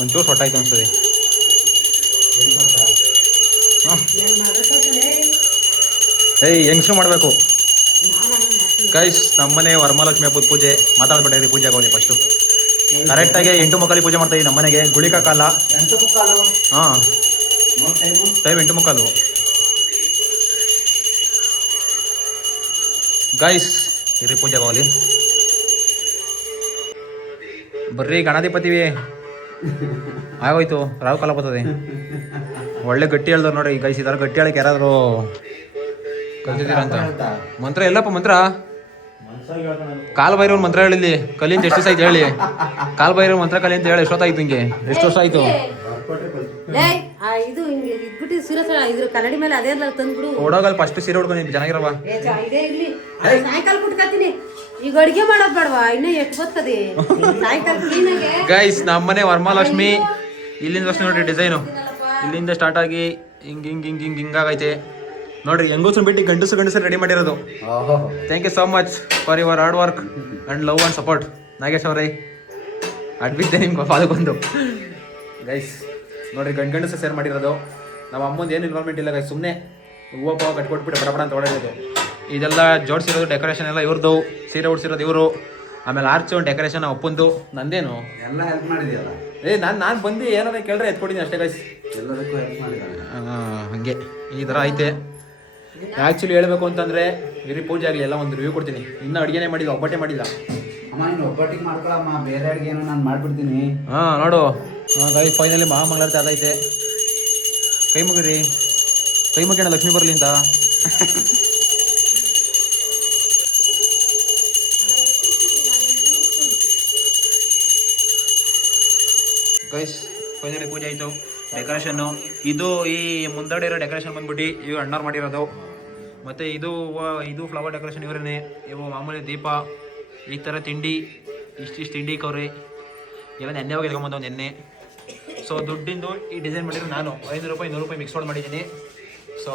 ಒಂಚೂರು ಸೊಟ್ಟಾಯ್ತು ಅನ್ಸ್ತದೆ. ಹಾಂ ಏಯ್ ಹೆಂಗ್ಸು ಮಾಡಬೇಕು ಗೈಸ್. ನಮ್ಮನೆ ವರಮಹಾಲಕ್ಷ್ಮಿ ಹಬ್ಬದ ಪೂಜೆ ಮಾತಾಡ್ಬಿಟ್ಟಿರಿ. ಪೂಜೆ ಆಗೋಲಿ ಫಸ್ಟು ಕರೆಕ್ಟಾಗಿ 8:30 ಪೂಜೆ ಮಾಡ್ತಾಯಿದ್ದೀವಿ ನಮ್ಮನೆಗೆ. ಗುಳಿಕ ಕಾಲ. ಹಾಂ ಟೈಮ್ 8:30 ಗೈಸ್. ಇರಿ ಪೂಜೆ ಆಗೋಲಿ. ಬರ್ರಿ ಗಣಾಧಿಪತಿವಿ ಆಗೋಯ್ತು. ರಾವು ಕಾಲ ಬರ್ತದೆ. ಒಳ್ಳೆ ಗಟ್ಟಿ ಹೇಳ್ದವ್ರು ನೋಡಿ ಗೈಸ್. ಈ ಥರ ಗಟ್ಟಿ ಹೇಳಕ್ಕೆ ಯಾರಾದರೂ ಕಲ್ತಿದ್ದೀರಂತ. ಮಂತ್ರ ಎಲ್ಲಪ್ಪ ಮಂತ್ರ? ಕಾಲ್ ಬೈರವ್ರ ಮಂತ್ರ ಹೇಳಿಲ್ಲಿ ಕಲಿಯಿಂದ ಎಷ್ಟು ದಿವಸ ಆಯ್ತು ಹೇಳಿ. ಕಾಲ್ ಬೈರವ್ರ ಮಂತ್ರ ಕಲಿ ಅಂತ ಹೇಳಿ ಎಷ್ಟೊತ್ತಾಯ್ತು ಹಿಂಗೆ? ಎಷ್ಟು ವರ್ಷ ಆಯ್ತು? ಓಡೋಗಲ್ ಫಸ್ಟ್ ಸೀರೆ ಉಡ್ಕೊಂಡು ಚೆನ್ನಾಗಿರವ. ಈಗ ಅಡಿಗೆ ಮಾಡೋದ್ ಬೇಡವಾ? ಇನ್ನ ಎಷ್ಟು ಬರ್ತದೆ ಗೈಸ್. ನಮ್ಮನೆ ವರಮಹಾಲಕ್ಷ್ಮಿ ಇಲ್ಲಿಂದ ವರ್ಷ ನೋಡ್ರಿ ಡಿಸೈನು. ಇಲ್ಲಿಂದ ಸ್ಟಾರ್ಟ್ ಆಗಿ ಹಿಂಗ್ ಹಿಂಗ್ ಹಿಂಗ್ ಹಿಂಗ್ ಹಿಂಗಾಗೈತೆ ನೋಡ್ರಿ. ಹೆಂಗೋಸ್ರು ಬಿಟ್ಟು ಗಂಡಸರು ರೆಡಿ ಮಾಡಿರೋದು. Thank you so much for your hard work and love and support. Nagesh ಅವರೇ ಅಡ್ಬಿದ್ದೆ ನಿಮ್ಗೆ ಪಾಲ್ಗೊಂಡು ಗೈಸ್. ನೋಡ್ರಿ ಗಂಡಸರು ಸೇರ್ ಮಾಡಿರೋದು. ನಮ್ಮ ಅಮ್ಮಂದು ಏನು ಇನ್ವಾಲ್ವ್ಮೆಂಟ್ ಇಲ್ಲ ಗೈಸ್. ಸುಮ್ಮನೆ ಹೂವು ಪಾವು ಕಟ್ಕೊಟ್ಬಿಟ್ಟು ಬಡ ಅಂತ ಹೊಡೆಯೋದು. ಇದೆಲ್ಲ ಜೋಡಿಸಿರೋದು ಡೆಕೋರೇಷನ್ ಎಲ್ಲ ಇವ್ರದ್ದು. ಸೀರೆ ಉಡ್ಸಿರೋದು ಇವರು. ಆಮೇಲೆ ಆರ್ಚು ಡೆಕೋರೇಷನ್ ಒಪ್ಪಂದು ನಂದೇನು ಎಲ್ಲ ಹೆಲ್ಪ್ ಮಾಡಿದೆಯಲ್ಲ. ನಾನು ಬಂದು ಏನಾರ ಕೇಳ್ರೆ ಎತ್ಕೊಟ್ಟಿದ್ದೀನಿ ಅಷ್ಟೇ ಗೈಸ್. ಎಲ್ಲದಕ್ಕೂ ಹೆಲ್ಪ್ ಮಾಡಿದ್ದಾರೆ. ಹಾಗೆ ಈ ಥರ ಐತೆ. ಆ್ಯಕ್ಚುಲಿ ಹೇಳ್ಬೇಕು ಅಂತಂದರೆ ಇರಿ ಪೂಜೆ ಆಗಲಿ ಎಲ್ಲ ಒಂದು ರಿವ್ಯೂ ಕೊಡ್ತೀನಿ. ಇನ್ನೂ ಅಡುಗೆನೇ ಮಾಡಿಲ್ಲ, ಒಬ್ಬಟ್ಟೆ ಮಾಡಿಲ್ಲ. ಅಮ್ಮ ನೀನು ಒಬ್ಬಟ್ಟಿಗೆ ಮಾಡ್ಕೊಳಮ್ಮ, ಬೇರೆ ಅಡುಗೆ ಏನೋ ನಾನು ಮಾಡಿಬಿಡ್ತೀನಿ. ಹಾಂ ನೋಡು ಗೈಸ್. ಫೈನಲಿ ಮಹಾಮಂಗಳಾರತಿ ಅದೈತೆ. ಕೈ ಮುಗಿರಿ, ಕೈ ಮುಗಿಯೋಣ ಲಕ್ಷ್ಮೀ ಬರಲಿ ಅಂತ. ಗೈಸ್ ಫೈನಲಿ ಪೂಜೆ ಆಯಿತು. ಡೆಕೋರೇಷನ್ನು ಇದು ಈ ಮುಂದಡೆ ಇರೋ ಡೆಕೋರೇಷನ್ ಬಂದ್ಬಿಟ್ಟು ಇವು ಅಣ್ಣವ್ರು ಮಾಡಿರೋದು. ಮತ್ತು ಇದು ಫ್ಲವರ್ ಡೆಕೋರೇಷನ್ ಇವರೇ. ಇವು ಮಾಮೂಲಿ ದೀಪ, ಈ ಥರ ತಿಂಡಿ, ಇಷ್ಟಿಷ್ಟು ತಿಂಡಿ ಕವ್ರಿ ಎಲ್ಲ ನೆನ್ನೆ ಹೋಗಿ ಎತ್ಕೊಂಬಂದವು ನೆನ್ನೆ. ಸೊ ದುಡ್ಡಿಂದು ಈ ಡಿಸೈನ್ ಮಾಡಿದ್ರು ನಾನು 500 ರೂಪಾಯಿ 100 ರೂಪಾಯಿ ಮಿಕ್ಸ್ ಮಾಡಿದ್ದೀನಿ. ಸೊ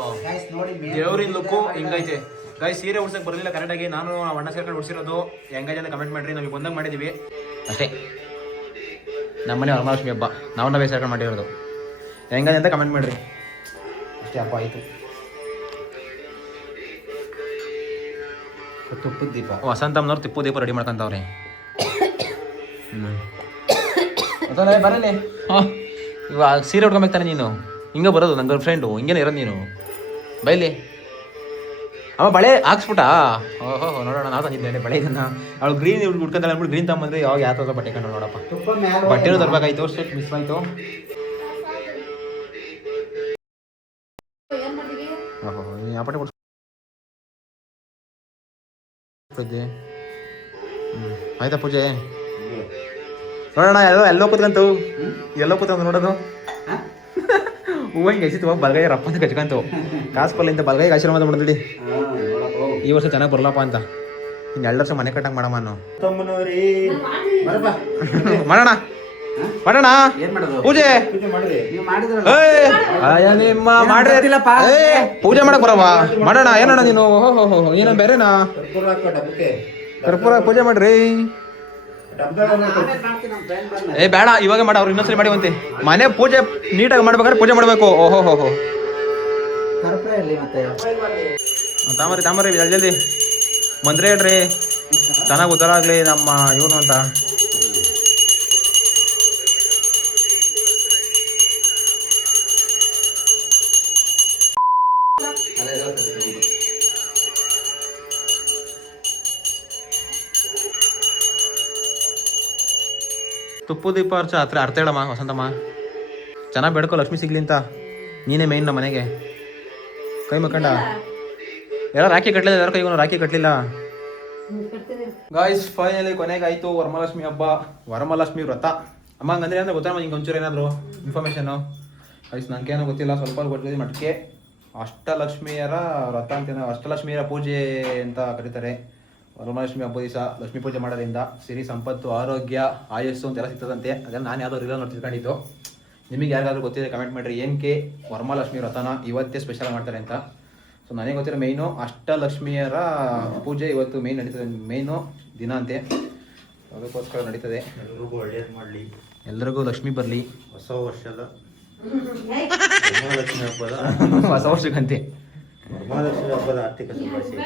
ದೇವ್ರಿನ ಲುಕ್ಕು ಹಿಂಗೈತೆ ಗೈಸ್. ಸೀರೆ ಉಡ್ಸಕ್ಕೆ ಬರಲಿಲ್ಲ ಕರೆಕ್ಟಾಗಿ. ನಾನು ಅಣ್ಣ ಸೇರ್ಕೊಂಡು ಉಡ್ಸಿರೋದು. ಹೆಂಗೈತೆ ಅಂತ ಕಮೆಂಟ್ ಮಾಡಿರಿ. ನಮಗೆ ಬಂದಂಗೆ ಮಾಡಿದ್ದೀವಿ ಅಷ್ಟೇ. ನಮ್ಮನೆ ವರಮಹಾಲಕ್ಷ್ಮಿ ಹಬ್ಬ ನಾವೇ ಸೇರ್ಕೊಂಡು ಮಾಡಿರೋದು. ಹೆಂಗದೆ ಅಂತ ಕಮೆಂಟ್ ಮಾಡಿರಿ ಅಷ್ಟೇ. ಹಬ್ಬ ಆಯಿತು. ತುಪ್ಪದ ದೀಪ ವಸಂತಮ್ಮನವ್ರು ತಿಪ್ಪು ದೀಪ ರೆಡಿ ಮಾಡ್ಕೊಂತವ್ರೆ. ಬರಲಿ. ಹಾಂ ಇವಾಗ ಸೀರೆ ಉಟ್ಕೊಬೇಕು ತಾನೆ ನೀನು? ಹಿಂಗೆ ಬರೋದು ನನ್ನ ಗರ್ಲ್ ಫ್ರೆಂಡು. ಹಿಂಗೇನೆ ಇರೋದು ನೀನು. ಬೈಲಿ ಅವ ಬಳೆ ಹಾಕ್ಸ್ಬಿಟ್ಟ. ಓಹೋ ನೋಡೋಣ. ನಾವು ತಂದಿದ್ದೇನೆ ಬಳೆ. ಇದನ್ನು ಅವಳು ಗ್ರೀನ್ ಉಟ್ಕೊಂತಾಳೆ ಅಂದ್ಬಿಟ್ಟು ಗ್ರೀನ್ ತಗೊಂಬಂದ್ರೆ ಯಾವಾಗ ಯಾವ ಥರ ಬಟ್ಟೆ ಕಂಡು ನೋಡಪ್ಪ. ಬಟ್ಟೆನೂ ತರಬೇಕಾಯ್ತು. ಸ್ಟೇಟ್ ಮಿಸ್ ಆಯಿತು. ಓಹೋ ಯಾವ ಬಟ್ಟೆ ಕೊಡ್ತಿದ್ದೆ? ಆಯ್ತಾ ಪೂಜೆ? ನೋಡೋಣ ಎಲ್ಲೋ ಕೂತ್ಕಂತು. ಎಲ್ಲೋ ಕೂತ್ಕೊಂಡು ನೋಡೋದು. ಹೂವು ಹಿಂಗೆ ಎಸಿತು ಬಲಗೈ ರಪ್ಪ ಅಂತ ಕಚ್ಕಂತು. ಕಾಸು ಕೊಲ್ಲಿಂದ ಬಲಗೈಗೆ ಆಶೀರ್ವಾದ ಮಾಡಿದ್ರಿ. ಈ ವರ್ಷ ಚೆನ್ನಾಗಿ ಬರಲಪ್ಪ ಅಂತ. ಇನ್ನು 2 ವರ್ಷ ಮನೆ ಕಟ್ಟಂಗೆ ಮಾಡಮ್ಮ ನಾವು. ಮಾಡೋಣ ಮಾಡೋಣ ಪೂಜೆ. ನಿಮ್ಮ ಮಾಡ್ರಿ ಪೂಜೆ ಮಾಡಕ್ ಬರವ. ಮಾಡೋಣ. ಏನಣ್ಣ ನೀನು? ಓಹೋ ನೀನು ಬೇರೆನಾ? ಕರ್ಪೂರ ಪೂಜೆ ಮಾಡ್ರಿ. ಬೇಡ ಇವಾಗ ಮಾಡ. ಅವ್ರು ಇನ್ನೊಂದ್ಸರಿ ಮಾಡಿವಂತೆ. ಮನೆ ಪೂಜೆ ನೀಟಾಗಿ ಮಾಡ್ಬೇಕಾದ್ರೆ ಪೂಜೆ ಮಾಡಬೇಕು. ಓಹೋ ತಾಮರಿ ಜಲ್ದಿ ಮಂದ್ರೆ ಹೇಳ್ರಿ. ಚೆನ್ನಾಗಿ ಉದ್ದಾರ ಆಗ್ಲಿ ನಮ್ಮ ಇವನು ಅಂತ. ತುಪ್ಪು ದೀಪ ಅರ್ಥ ಹೇಳಮ್ಮ ವಸಂತಮ್ಮ. ಚೆನ್ನಾಗಿ ಬೇಡ್ಕೊ ಲಕ್ಷ್ಮಿ ಸಿಗ್ಲಿ ಅಂತ. ನೀನೇ ಮೇಯ್ನ್ ನಮ್ಮ ಮನೆಗೆ. ಕೈ ಮಕ್ಕಂಡ ಎಲ್ಲ ರಾಖಿ ಕಟ್ಟಲಿಲ್ಲ. ಯಾರು ಕೈಗೂ ರಾಖಿ ಕಟ್ಟಲಿಲ್ಲ ಗಾಯ್ಸ್. ಫೈನಲಿ ಕೊನೆಗೆ ಆಯಿತು ವರಮಹಾಲಕ್ಷ್ಮಿ ಹಬ್ಬ, ವರಮಹಾಲಕ್ಷ್ಮಿ ವ್ರತ. ಅಮ್ಮ ಹಂಗಂದ್ರೆ ಏನಾದ್ರು ಗೊತ್ತಾ ನಿಂಗೆ ಒಂಚೂರು ಏನಾದರೂ ಇನ್ಫಾರ್ಮೇಷನು? ಗೈಸ್ ನನಗೇನೋ ಗೊತ್ತಿಲ್ಲ, ಸ್ವಲ್ಪ ಗೊತ್ತಿದೆ ಮಟ್ಟಿಗೆ. ಅಷ್ಟಲಕ್ಷ್ಮಿಯರ ವ್ರತ ಅಂತ, ಅಷ್ಟಲಕ್ಷ್ಮಿಯರ ಪೂಜೆ ಅಂತ ಕರೀತಾರೆ. ವರಮಹಾಲಕ್ಷ್ಮಿ ಹಬ್ಬ ದಿವಸ ಲಕ್ಷ್ಮೀ ಪೂಜೆ ಮಾಡೋದ್ರಿಂದ ಸಿರಿ ಸಂಪತ್ತು ಆರೋಗ್ಯ ಆಯಸ್ಸು ಅಂತೆಲ್ಲ ಸಿಗ್ತದಂತೆ. ಅದನ್ನು ನಾನು ಯಾವುದೋ ರೀಲ್ ನೋಡಿ ತಿಳ್ಕೊಂಡಿದ್ದು. ನಿಮಗೆ ಯಾರಿಗಾದ್ರೂ ಗೊತ್ತಿದೆ ಕಮೆಂಟ್ ಮಾಡಿರಿ. ಏನಕ್ಕೆ ವರಮಹಾಲಕ್ಷ್ಮಿ ವ್ರತನ ಇವತ್ತೇ ಸ್ಪೆಷಲ್ ಮಾಡ್ತಾರೆ ಅಂತ. ಸೊ ನನಗೆ ಗೊತ್ತಿರೋ ಮೇಯ್ನು ಅಷ್ಟಲಕ್ಷ್ಮಿಯರ ಪೂಜೆ ಇವತ್ತು ಮೇಯ್ನ್ ನಡೀತದೆ. ಮೇಯ್ನು ದಿನ ಅಂತೆ, ಅದಕ್ಕೋಸ್ಕರ ನಡೀತದೆ. ಎಲ್ರಿಗೂ ಒಳ್ಳೇದು ಮಾಡಲಿ. ಎಲ್ಲರಿಗೂ ಲಕ್ಷ್ಮಿ ಬರಲಿ. ಹೊಸ ವರ್ಷದ ವರಮಹಾಲಕ್ಷ್ಮಿ ಹಬ್ಬದ ಹೊಸ ವರ್ಷಕ್ಕಂತೆ ವರಮಹಾಲಕ್ಷ್ಮಿ ಹಬ್ಬದ ಆರ್ಥಿಕ ಶುಭಾಶಯ.